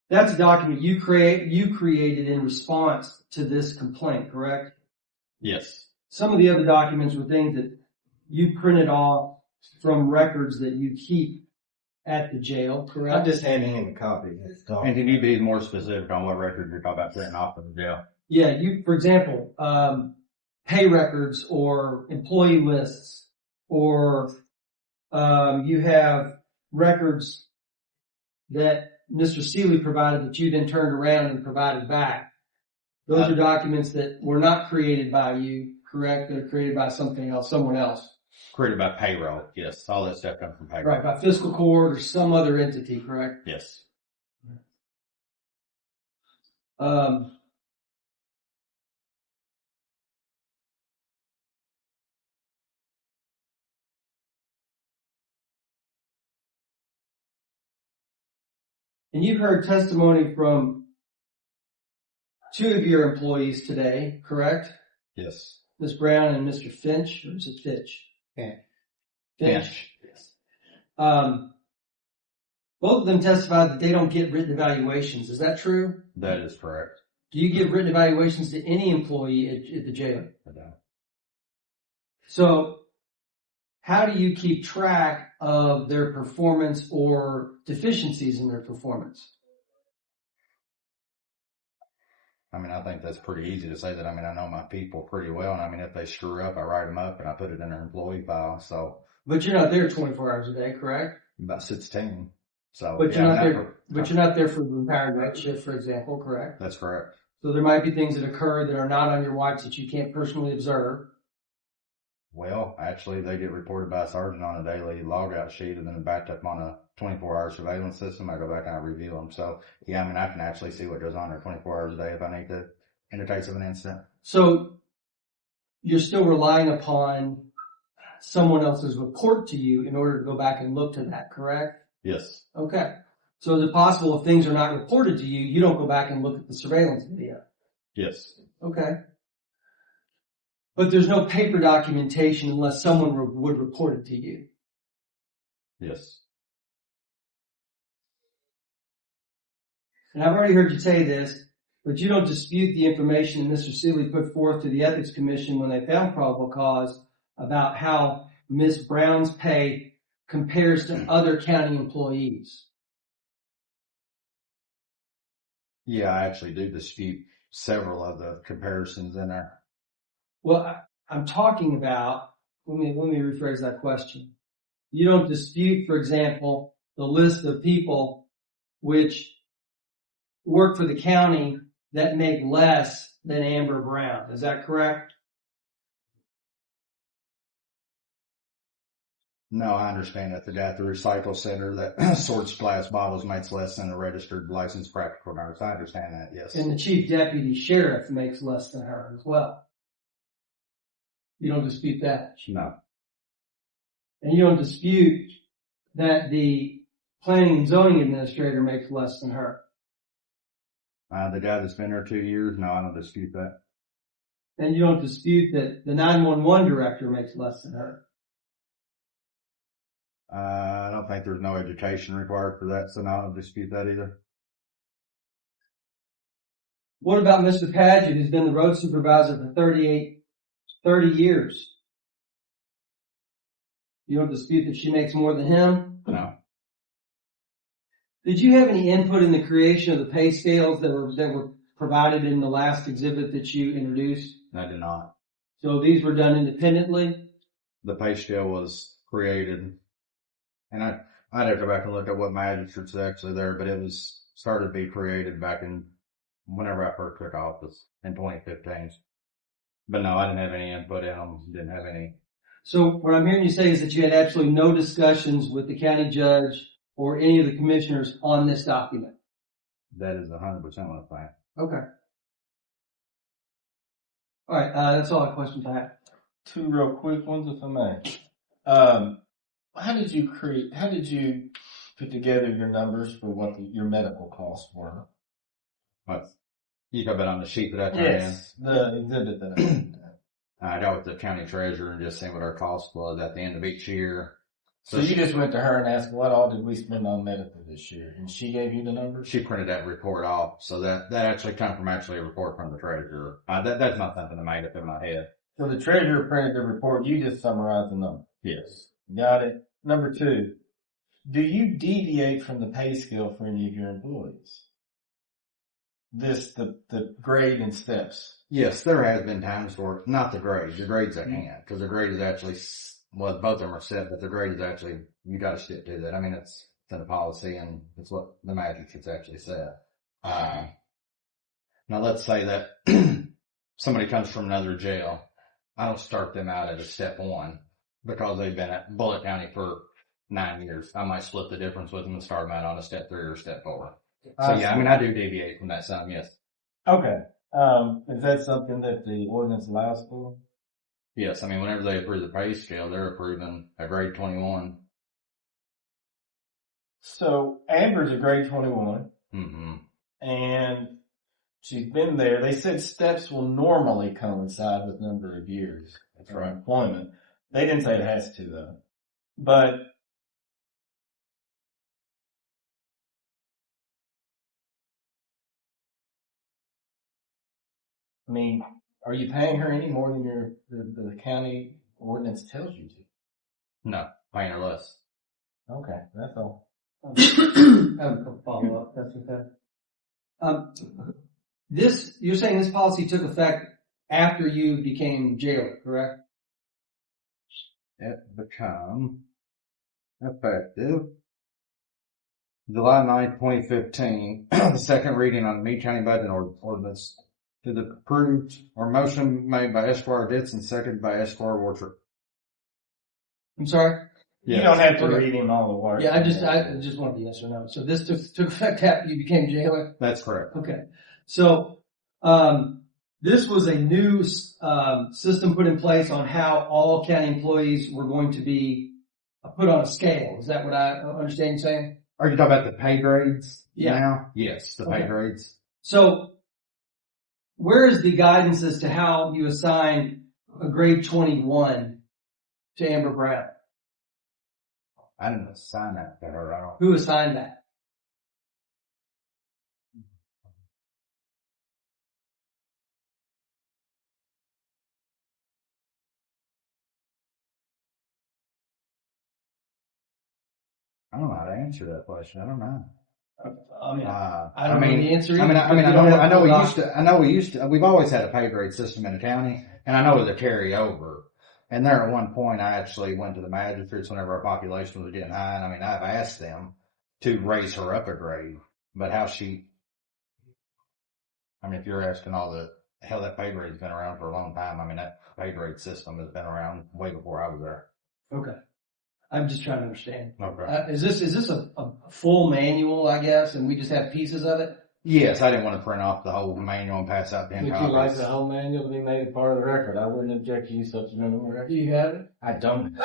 That's a document you created in response to this complaint, correct? Yes. Some of the other documents were things that you printed off from records that you keep at the jail, correct? I'm just handing him a copy. And can you be more specific on what record you're talking about printing off of the jail? Yeah, for example, pay records or employee lists, or you have records that Mr. Seeley provided that you then turned around and provided back. Those are documents that were not created by you, correct? They're created by something else, someone else. Created by payroll, yes. All that stuff comes from payroll. Right, by fiscal court or some other entity, correct? Yes. And you've heard testimony from 2 of your employees today, correct? Yes. Ms. Briwn and Mr. Finch, or is it Fitch? Finch. Finch. Yes. Both of them testified that they don't get written evaluations. Is that true? That is correct. Do you give written evaluations to any employee at the jail? I don't. So, how do you keep track of their performance or deficiencies in their performance? I mean, I think that's pretty easy to say that. I mean, I know my people pretty well, and I mean, if they screw up, I write them up and I put it in their employee file. So, but you're not there 24 hours a day, correct? about 16. So, But yeah, you're not there. But you're not there for the entire night shift, for example, correct? That's correct. So there might be things that occur that are not on your watch that you can't personally observe. Well, actually, they get reported by a sergeant on a daily logout sheet, and then backed up on a 24-hour surveillance system. I go back and I review them. So, yeah, I mean, I can actually see what goes on there 24 hours a day if I need to in the case of an incident. So you're still relying upon someone else's report to you in order to go back and look to that, correct? Yes. Okay. So is it possible if things are not reported to you, you don't go back and look at the surveillance video? Yes. Okay. But there's no paper documentation unless someone would report it to you. Yes. And I've already heard you say this, but you don't dispute the information that Mr. Seeley put forth to the Ethics Commission when they found probable cause about how Ms. Brown's pay compares to other county employees. Yeah, I actually do dispute several of the comparisons in there. Well, I'm talking about, let me rephrase that question. You don't dispute, for example, the list of people which work for the county that make less than Amber Brown. Is that correct? No, I understand that the guy at the recycle center that sorts glass bottles makes less than a registered licensed practical nurse. I understand that, yes. And the chief deputy sheriff makes less than her as well. You don't dispute that? No. And you don't dispute that the planning and zoning administrator makes less than her? The guy that's been there 2 years, no, I don't dispute that. And you don't dispute that the 911 director makes less than her? I don't think there's no education required for that, so no, I don't dispute that either. What about Mr. Padgett, who's been the road supervisor for 30 years? You don't dispute that she makes more than him? No. Did you have any input in the creation of the pay scales that were provided in the last exhibit that you introduced? I did not. So these were done independently? The pay scale was created, and I'd have to go back and look at what magistrates are actually there, but it was started to be created back in whenever I first took office in 2015. But no, I didn't have any input in them. Didn't have any. So what I'm hearing you say is that you had absolutely no discussions with the county judge or any of the commissioners on this document. That is 100% what I'm saying. Okay. All right. That's all the questions I have. 2 real quick ones, if I may. How did you put together your numbers for what your medical costs were. But you talk about on the sheet that I turned in? Yes, the exhibit that I got with the county treasurer and just saying what our cost was at the end of each year. So you just went to her and asked, what all did we spend on medical this year? And she gave you the numbers? She printed that report off. So that actually come from a report from the treasurer. That's not something I made up in my head. So the treasurer printed the report. You just summarized the numbers. Yes. Got it. Number 2, do you deviate from the pay scale for any of your employees? The grade and steps. Yes, there has been times where, not the grades. The grades I can't, because the grade is actually, well, both of them are set, but the grade is actually, you gotta stick to that. I mean, it's in the policy and it's what the magistrates actually said. Now let's say that somebody comes from another jail. I don't start them out at a step 1 because they've been at Bullitt County for 9 years. I might split the difference with them and start them out on a step 3 or step 4. So yeah, I mean, I do deviate from that some, yes. Okay. Is that something that the ordinance allows for? Yes, I mean, whenever they approve the pay scale, they're approving a grade 21. So Amber's a grade 21. Mm-hmm. And she's been there. They said steps will normally coincide with number of years of employment. They didn't say it has to though. But I mean, are you paying her any more than the county ordinance tells you to? No, paying her less. Okay, that's all. I have a follow up. That's okay. You're saying this policy took effect after you became jailer, correct? It become effective July 9th, 2015. The second reading on the Meade County Budget Ordinance to the approved or motion made by Esquire Ditson, seconded by Esquire Warcher. I'm sorry? You don't have to read him all the words. Yeah, I just wanted the yes or no. So this took effect after you became jailer? That's correct. Okay. So, this was a new, system put in place on how all county employees were going to be put on a scale. Is that what I understand you saying? Are you talking about the pay grades Yeah. now? Yes, the pay grades. So, where is the guidance as to how you assign a grade 21 to Amber Brown? I didn't assign that to her. I don't. Who assigned that? I don't know how to answer that question. I don't know. I mean, I don't know the answer. I know we used to, we've always had a pay grade system in the county, and I know it'll carry over. And there at one point, I actually went to the magistrates whenever our population was getting high, and I mean, I've asked them to raise her up a grade, but if you're asking hell, that pay grade's been around for a long time. I mean, that pay grade system has been around way before I was there. Okay. I'm just trying to understand. Okay. Is this a full manual, I guess, and we just have pieces of it? Yes, I didn't want to print off the whole manual and pass out 10 Would copies. you like the whole manual to be made part of the record? I wouldn't object to you supplementing the record. Do you have it? I don't.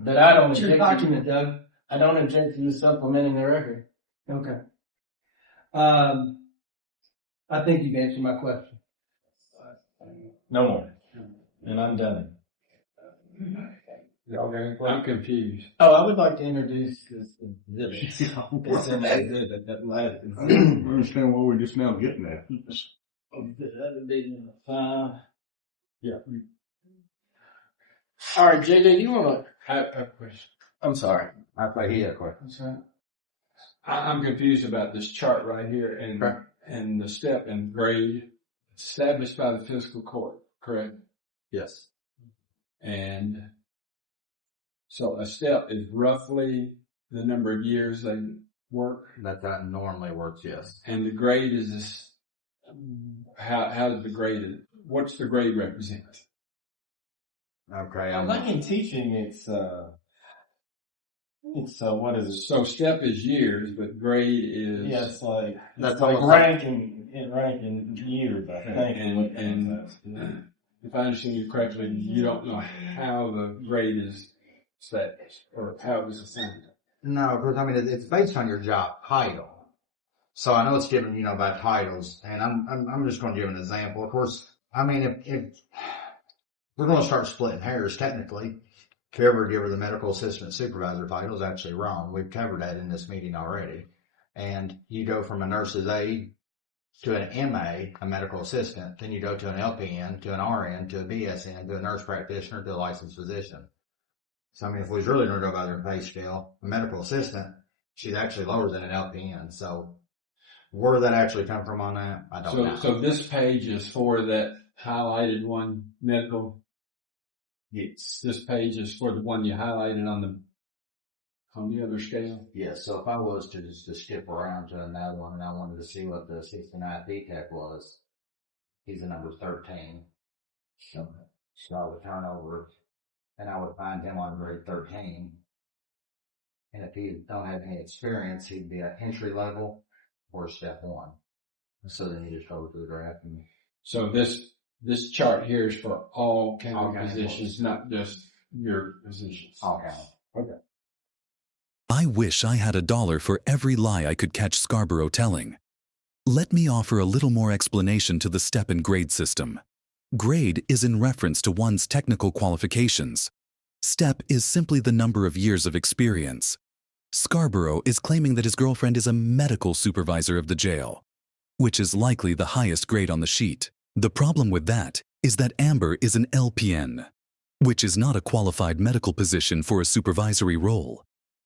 But I don't What's your object document, Doug? I don't object to you supplementing the record. Okay. I think you've answered my question. No more. And I'm done. Y'all got any questions? I'm confused. Oh, I would like to introduce this exhibit. It's in the exhibit, that last exhibit. I don't understand what we're just now getting at. Yeah. All right, JJ, you want to? I have a question. I'm sorry. I thought he had a question. I'm confused about this chart right here and the step and grade established by the fiscal court, correct? Yes. And so a step is roughly the number of years they work. That normally works, yes. And the grade is this, how does the grade, what's the grade represent? Okay. Like in teaching, it's what is it? So step is years, but grade is. Yeah, it's like almost ranking years, I think. And if I understand you correctly, you don't know how the grade is set or how it was assigned. No, because I mean, it's based on your job title. So I know it's given, by titles, and I'm just going to give an example. Of course, I mean, if we're going to start splitting hairs, technically, if you ever give her the medical assistant supervisor title is actually wrong. We've covered that in this meeting already. And you go from a nurse's aide to an MA, a medical assistant, then you go to an LPN, to an RN, to a BSN, to a nurse practitioner, to a licensed physician. So I mean, if we was really going to go by their pay scale, a medical assistant, she's actually lower than an LPN. So where that actually come from on that, I don't know. So this page is for that highlighted one, medical. Yes. This page is for the one you highlighted on the other scale. Yes. So if I was to just skip around to another one and I wanted to see what the 69 Tech was, he's a number 13. So I would turn over and I would find him on grade 13. And if he don't have any experience, he'd be an entry level or step 1. So then you just go through the graph. And so this chart here is for all county positions, not just your positions. all county. Okay. I wish I had $1 for every lie I could catch Scarborough telling. Let me offer a little more explanation to the step and grade system. Grade is in reference to one's technical qualifications. Step is simply the number of years of experience. Scarborough is claiming that his girlfriend is a medical supervisor of the jail, which is likely the highest grade on the sheet. The problem with that is that Amber is an LPN, which is not a qualified medical position for a supervisory role.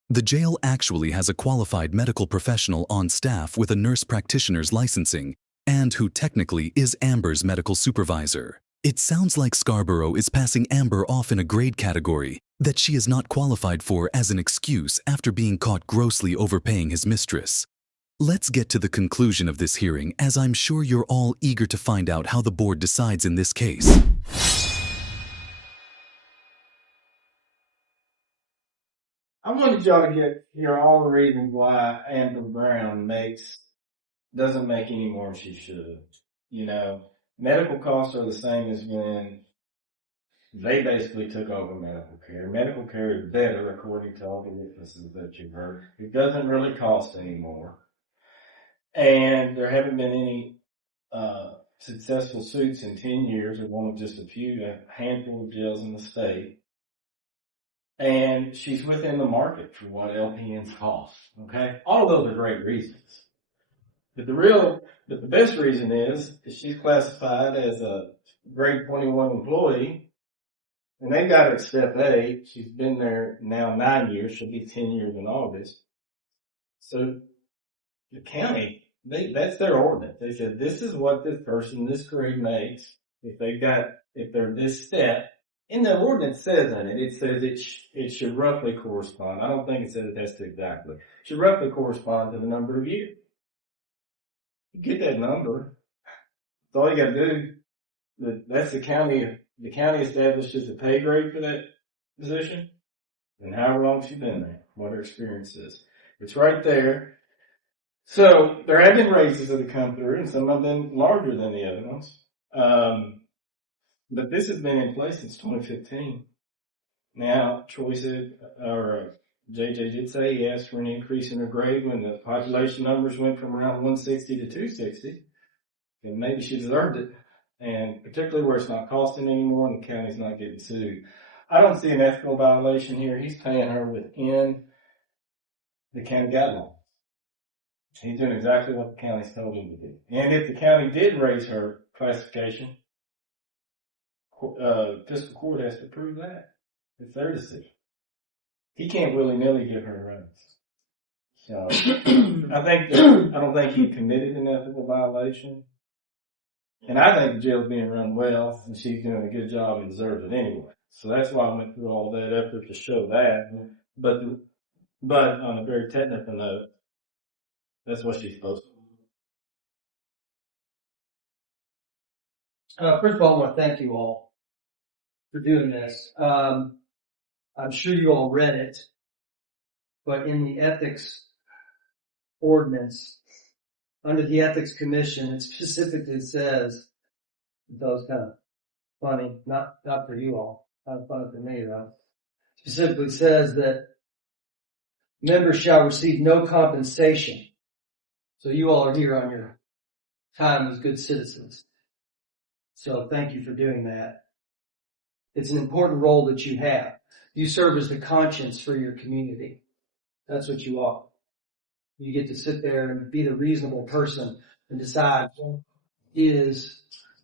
The jail actually has a qualified medical professional on staff with a nurse practitioner's licensing and who technically is Amber's medical supervisor. It sounds like Scarborough is passing Amber off in a grade category that she is not qualified for as an excuse after being caught grossly overpaying his mistress. Let's get to the conclusion of this hearing, as I'm sure you're all eager to find out how the board decides in this case. I wanted y'all to hear all the reasons why Amber Briwn doesn't make any more than she should. Medical costs are the same as when they basically took over medical care. Medical care is better according to all the witnesses that you've heard. It doesn't really cost anymore. And there haven't been any successful suits in 10 years, or one of just a handful of jails in the state. And she's within the market for what LPNs cost. Okay? All of those are great reasons. But the best reason is she's classified as a grade 21 employee, and they got her at step 8. She's been there now 9 years. She'll be 10 years in August. So the county, that's their ordinance. They said, this is what this person, this grade makes if they're this step. And the ordinance says in it says it should roughly correspond. I don't think it says it has to exactly. It should roughly correspond to the number of years. You get that number. That's all you gotta do. That's the county. The county establishes a pay grade for that position and however long she's been there, what her experience is. It's right there. So there have been raises that have come through, and some of them larger than the other ones. But this has been in place since 2015. Now, Troy said, or JJ did say he asked for an increase in her grade when the population numbers went from around 160 to 260. And maybe she deserved it. And particularly where it's not costing anymore and the county's not getting sued. I don't see an ethical violation here. He's paying her within the county guidelines. He's doing exactly what the county's told him to do. And if the county did raise her classification, fiscal court has to prove that. It's their decision. He can't willy-nilly give her a raise. So I don't think he committed an ethical violation. And I think the jail's being run well, and she's doing a good job and deserves it anyway. So that's why I went through all that effort to show that. But on a very technical note, that's what she's supposed to do. First of all, I want to thank you all for doing this. I'm sure you all read it, but in the ethics ordinance, under the ethics commission, it specifically says, that was kind of funny, not for you all, kind of funny for me though, specifically says that Members shall receive no compensation. So you all are here on your time as good citizens. So thank you for doing that. It's an important role that you have. You serve as the conscience for your community. That's what you are. You get to sit there and be the reasonable person and decide what is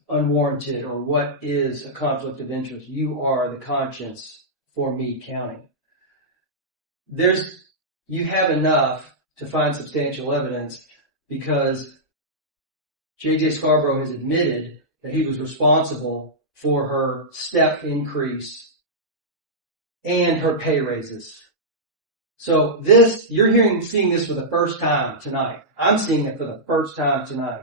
unwarranted or what is a conflict of interest. You are the conscience for Meade County. You have enough to find substantial evidence because J.J. Scarborough has admitted that he was responsible for her step increase and her pay raises. So you're seeing this for the first time tonight. I'm seeing it for the first time tonight.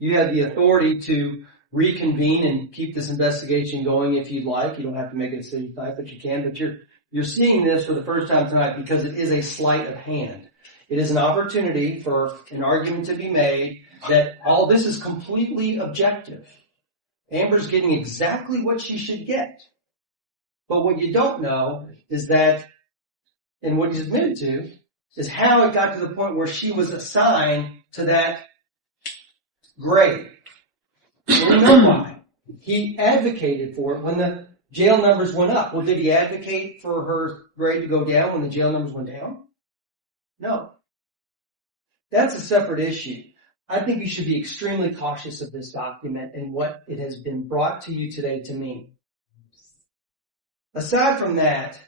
You have the authority to reconvene and keep this investigation going if you'd like. You don't have to make a decision tonight, but you can. But you're seeing this for the first time tonight because it is a sleight of hand. It is an opportunity for an argument to be made that all this is completely objective. Amber's getting exactly what she should get. But what you don't know is that, and what he's admitted to, is how it got to the point where she was assigned to that grade. We know why. He advocated for it when the jail numbers went up. Well, did he advocate for her grade to go down when the jail numbers went down? No. That's a separate issue. I think you should be extremely cautious of this document and what it has been brought to you today to mean. Aside from that,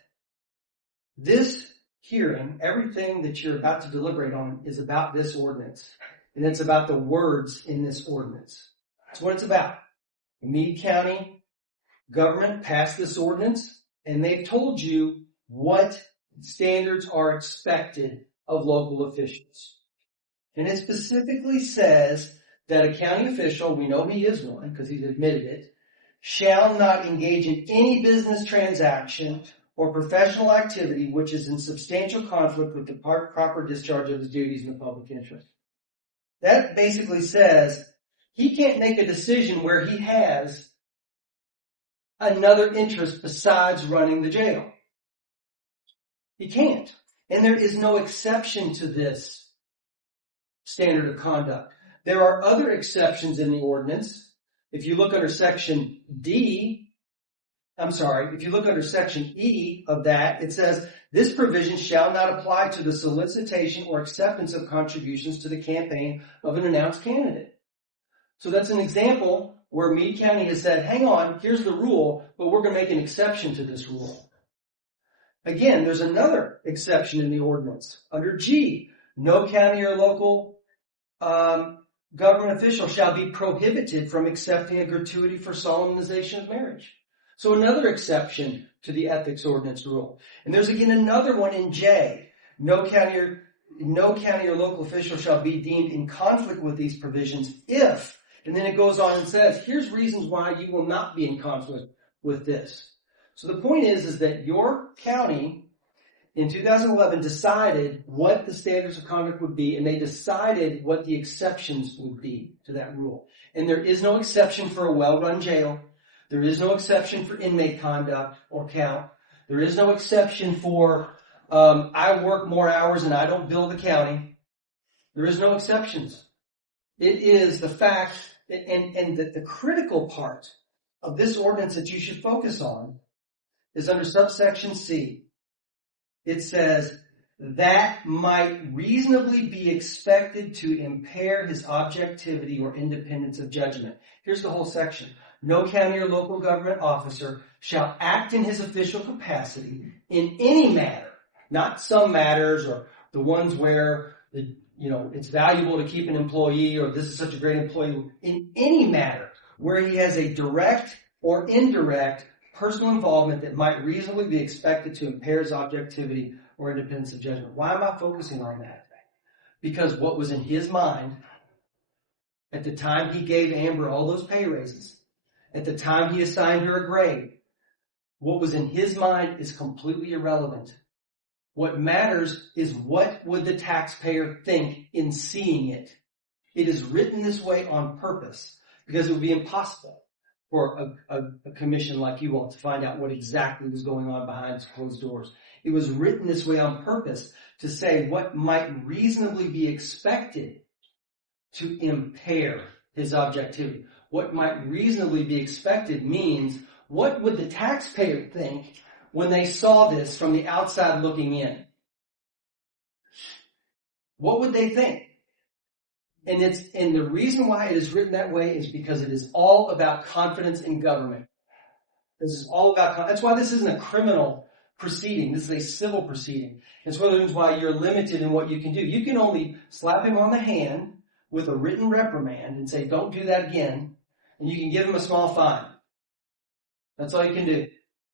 this hearing, everything that you're about to deliberate on is about this ordinance. And it's about the words in this ordinance. That's what it's about. The Meade County government passed this ordinance, and they've told you what standards are expected of local officials. And it specifically says that a county official, we know he is one because he's admitted it, shall not engage in any business transaction or professional activity which is in substantial conflict with the proper discharge of his duties in the public interest. That basically says he can't make a decision where he has another interest besides running the jail. He can't. And there is no exception to this standard of conduct. There are other exceptions in the ordinance. If you look under section E of that, it says, this provision shall not apply to the solicitation or acceptance of contributions to the campaign of an announced candidate. So that's an example where Meade County has said, hang on, here's the rule, but we're going to make an exception to this rule. Again, there's another exception in the ordinance. Under G, no county or local government official shall be prohibited from accepting a gratuity for solemnization of marriage. So another exception to the ethics ordinance rule. And there's again another one in J. No county or local official shall be deemed in conflict with these provisions if, and then it goes on and says, here's reasons why you will not be in conflict with this. So the point is that your county in 2011 decided what the standards of conduct would be, and they decided what the exceptions would be to that rule. And there is no exception for a well-run jail. There is no exception for inmate conduct or count. There is no exception for I work more hours and I don't bill the county. There is no exceptions. It is the fact, and the critical part of this ordinance that you should focus on is under subsection C. It says, that might reasonably be expected to impair his objectivity or independence of judgment. Here's the whole section. No county or local government officer shall act in his official capacity in any matter, not some matters or the ones where it's valuable to keep an employee or this is such a great employee, in any matter where he has a direct or indirect personal involvement that might reasonably be expected to impair his objectivity or independence of judgment. Why am I focusing on that? Because what was in his mind at the time he gave Amber all those pay raises, at the time he assigned her a grade, what was in his mind is completely irrelevant. What matters is what would the taxpayer think in seeing it. It is written this way on purpose because it would be impossible for a commission like you all to find out what exactly was going on behind closed doors. It was written this way on purpose to say what might reasonably be expected to impair his objectivity. What might reasonably be expected means, what would the taxpayer think when they saw this from the outside looking in? What would they think? And the reason why it is written that way is because it is all about confidence in government. This is all about, that's why this isn't a criminal proceeding. This is a civil proceeding. It's one of the reasons why you're limited in what you can do. You can only slap him on the hand with a written reprimand and say, don't do that again. And you can give him a small fine. That's all you can do.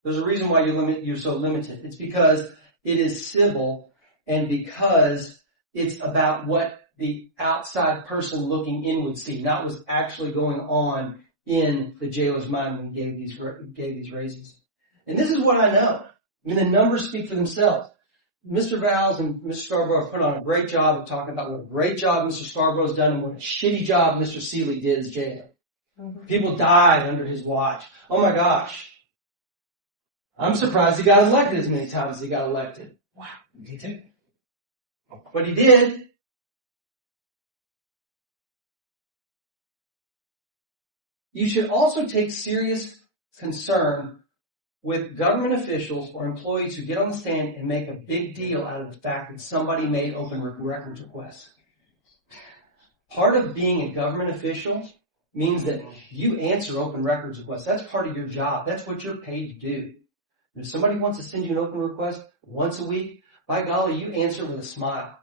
There's a reason why you're so limited. It's because it is civil and because it's about what the outside person looking in would see, not what's actually going on in the jailer's mind when he gave these raises. And this is what I know. I mean, the numbers speak for themselves. Mr. Vowles and Mr. Scarborough have put on a great job of talking about what a great job Mr. Scarborough's done and what a shitty job Mr. Seeley did as jailer. Mm-hmm. People died under his watch. Oh my gosh. I'm surprised he got elected as many times as he got elected. Wow, me too. But he did. You should also take serious concern with government officials or employees who get on the stand and make a big deal out of the fact that somebody made open records requests. Part of being a government official means that you answer open records requests. That's part of your job. That's what you're paid to do. And if somebody wants to send you an open request once a week, by golly, you answer with a smile.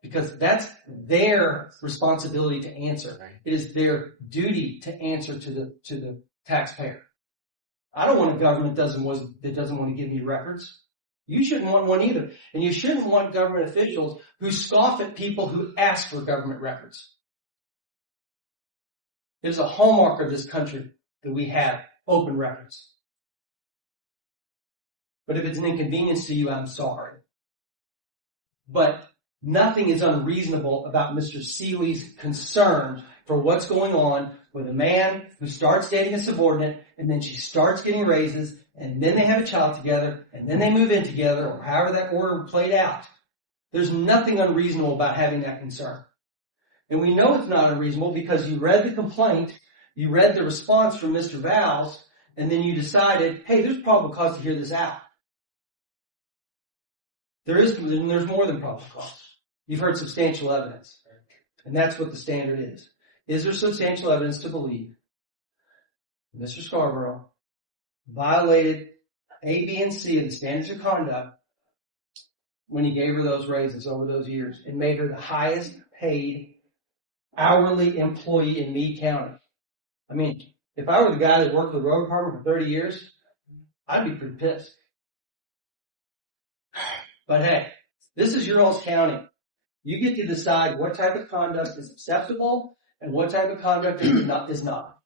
Because that's their responsibility to answer. It is their duty to answer to the taxpayer. I don't want a government that doesn't want to give me records. You shouldn't want one either. And you shouldn't want government officials who scoff at people who ask for government records. There's a hallmark of this country that we have open records. But if it's an inconvenience to you, I'm sorry. But nothing is unreasonable about Mr. Seeley's concern for what's going on with a man who starts dating a subordinate and then she starts getting raises and then they have a child together and then they move in together or however that order played out. There's nothing unreasonable about having that concern. And we know it's not unreasonable because you read the complaint, you read the response from Mr. Vowles, and then you decided, hey, there's probable cause to hear this out. There's more than probable cause. You've heard substantial evidence. And that's what the standard is. Is there substantial evidence to believe Mr. Scarborough violated A, B, and C of the standards of conduct when he gave her those raises over those years and made her the highest paid hourly employee in Meade County? I mean, if I were the guy that worked for the road department for 30 years, I'd be pretty pissed. But hey, this is your all's county. You get to decide what type of conduct is acceptable and what type of conduct is not.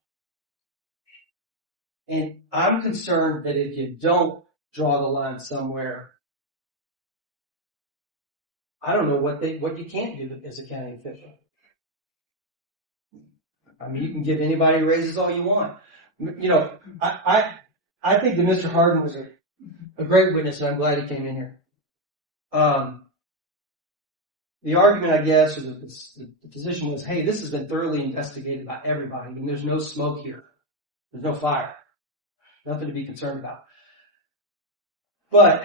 And I'm concerned that if you don't draw the line somewhere, I don't know what you can't do as a county official. I mean, you can give anybody raises all you want. You know, I think that Mr. Harden was a great witness, and I'm glad he came in here. The argument, I guess, or the position was, hey, this has been thoroughly investigated by everybody, and there's no smoke here. There's no fire. Nothing to be concerned about. But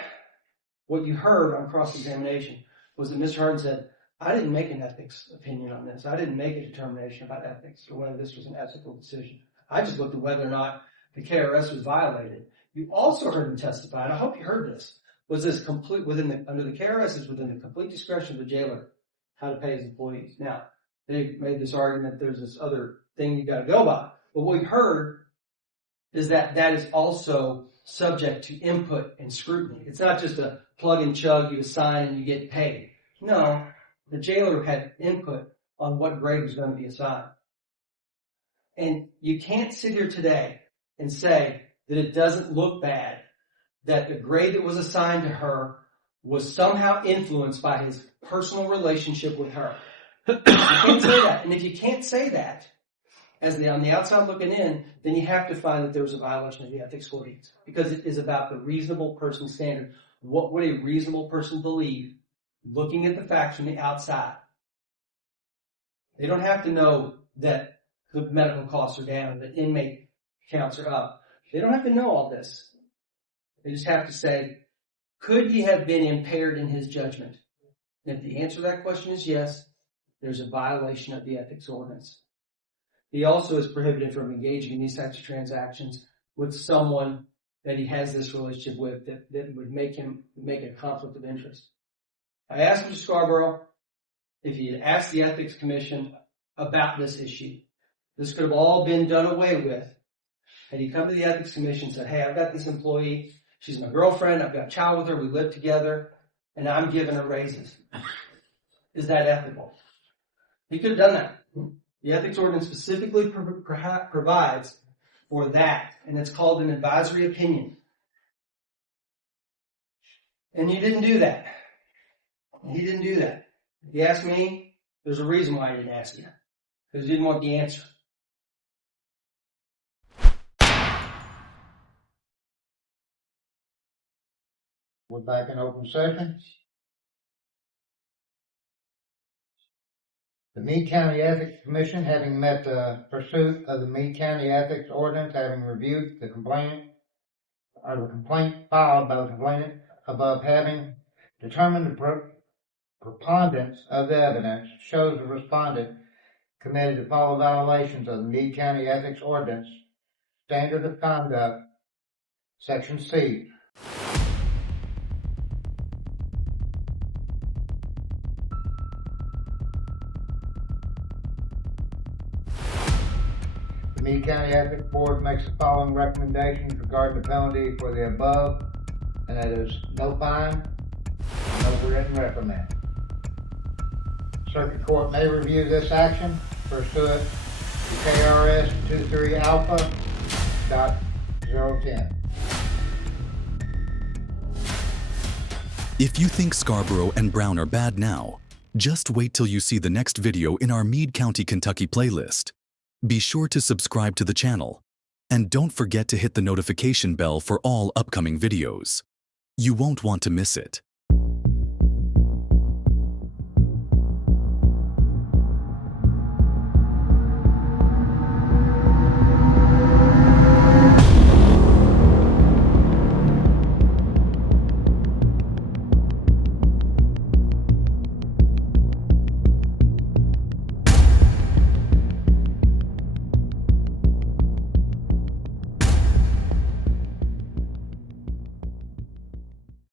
what you heard on cross-examination was that Mr. Harden said, I didn't make an ethics opinion on this. I didn't make a determination about ethics or whether this was an ethical decision. I just looked at whether or not the KRS was violated. You also heard him testify, and I hope you heard this, was this complete under the KRS is within the complete discretion of the jailer how to pay his employees. Now, they made this argument there's this other thing you got to go by. But what we heard is that is also subject to input and scrutiny. It's not just a plug and chug, you assign and you get paid. No, the jailer had input on what grade was going to be assigned. And you can't sit here today and say that it doesn't look bad that the grade that was assigned to her was somehow influenced by his personal relationship with her. You can't say that. And if you can't say that, on the outside looking in, then you have to find that there was a violation of the ethics ordinance, because it is about the reasonable person standard. What would a reasonable person believe looking at the facts from the outside? They don't have to know that the medical costs are down, that inmate counts are up. They don't have to know all this. They just have to say, could he have been impaired in his judgment? And if the answer to that question is yes, there's a violation of the ethics ordinance. He also is prohibited from engaging in these types of transactions with someone that he has this relationship with that would make a conflict of interest. I asked Mr. Scarborough if he had asked the Ethics Commission about this issue. This could have all been done away with had he come to the Ethics Commission and said, hey, I've got this employee, she's my girlfriend, I've got a child with her, we live together, and I'm giving her raises. Is that ethical? He could have done that. The ethics ordinance specifically provides for that, and it's called an advisory opinion. And you didn't do that. He didn't do that. If you ask me, there's a reason why he didn't ask you. Because he didn't want the answer. We're back in open session. The Meade County Ethics Commission, having met the pursuit of the Meade County Ethics Ordinance, having reviewed the complaint filed by the complainant above, having determined the preponderance of the evidence shows the respondent committed the following violations of the Meade County Ethics Ordinance, Standard of Conduct, Section C. The Meade County Ethics Board makes the following recommendations regarding the penalty for the above, and that is no fine, no written reprimand. Circuit Court may review this action pursuant to KRS 23 Alpha.010. If you think Scarborough and Briwn are bad now, just wait till you see the next video in our Meade County, Kentucky playlist. Be sure to subscribe to the channel, and don't forget to hit the notification bell for all upcoming videos. You won't want to miss it.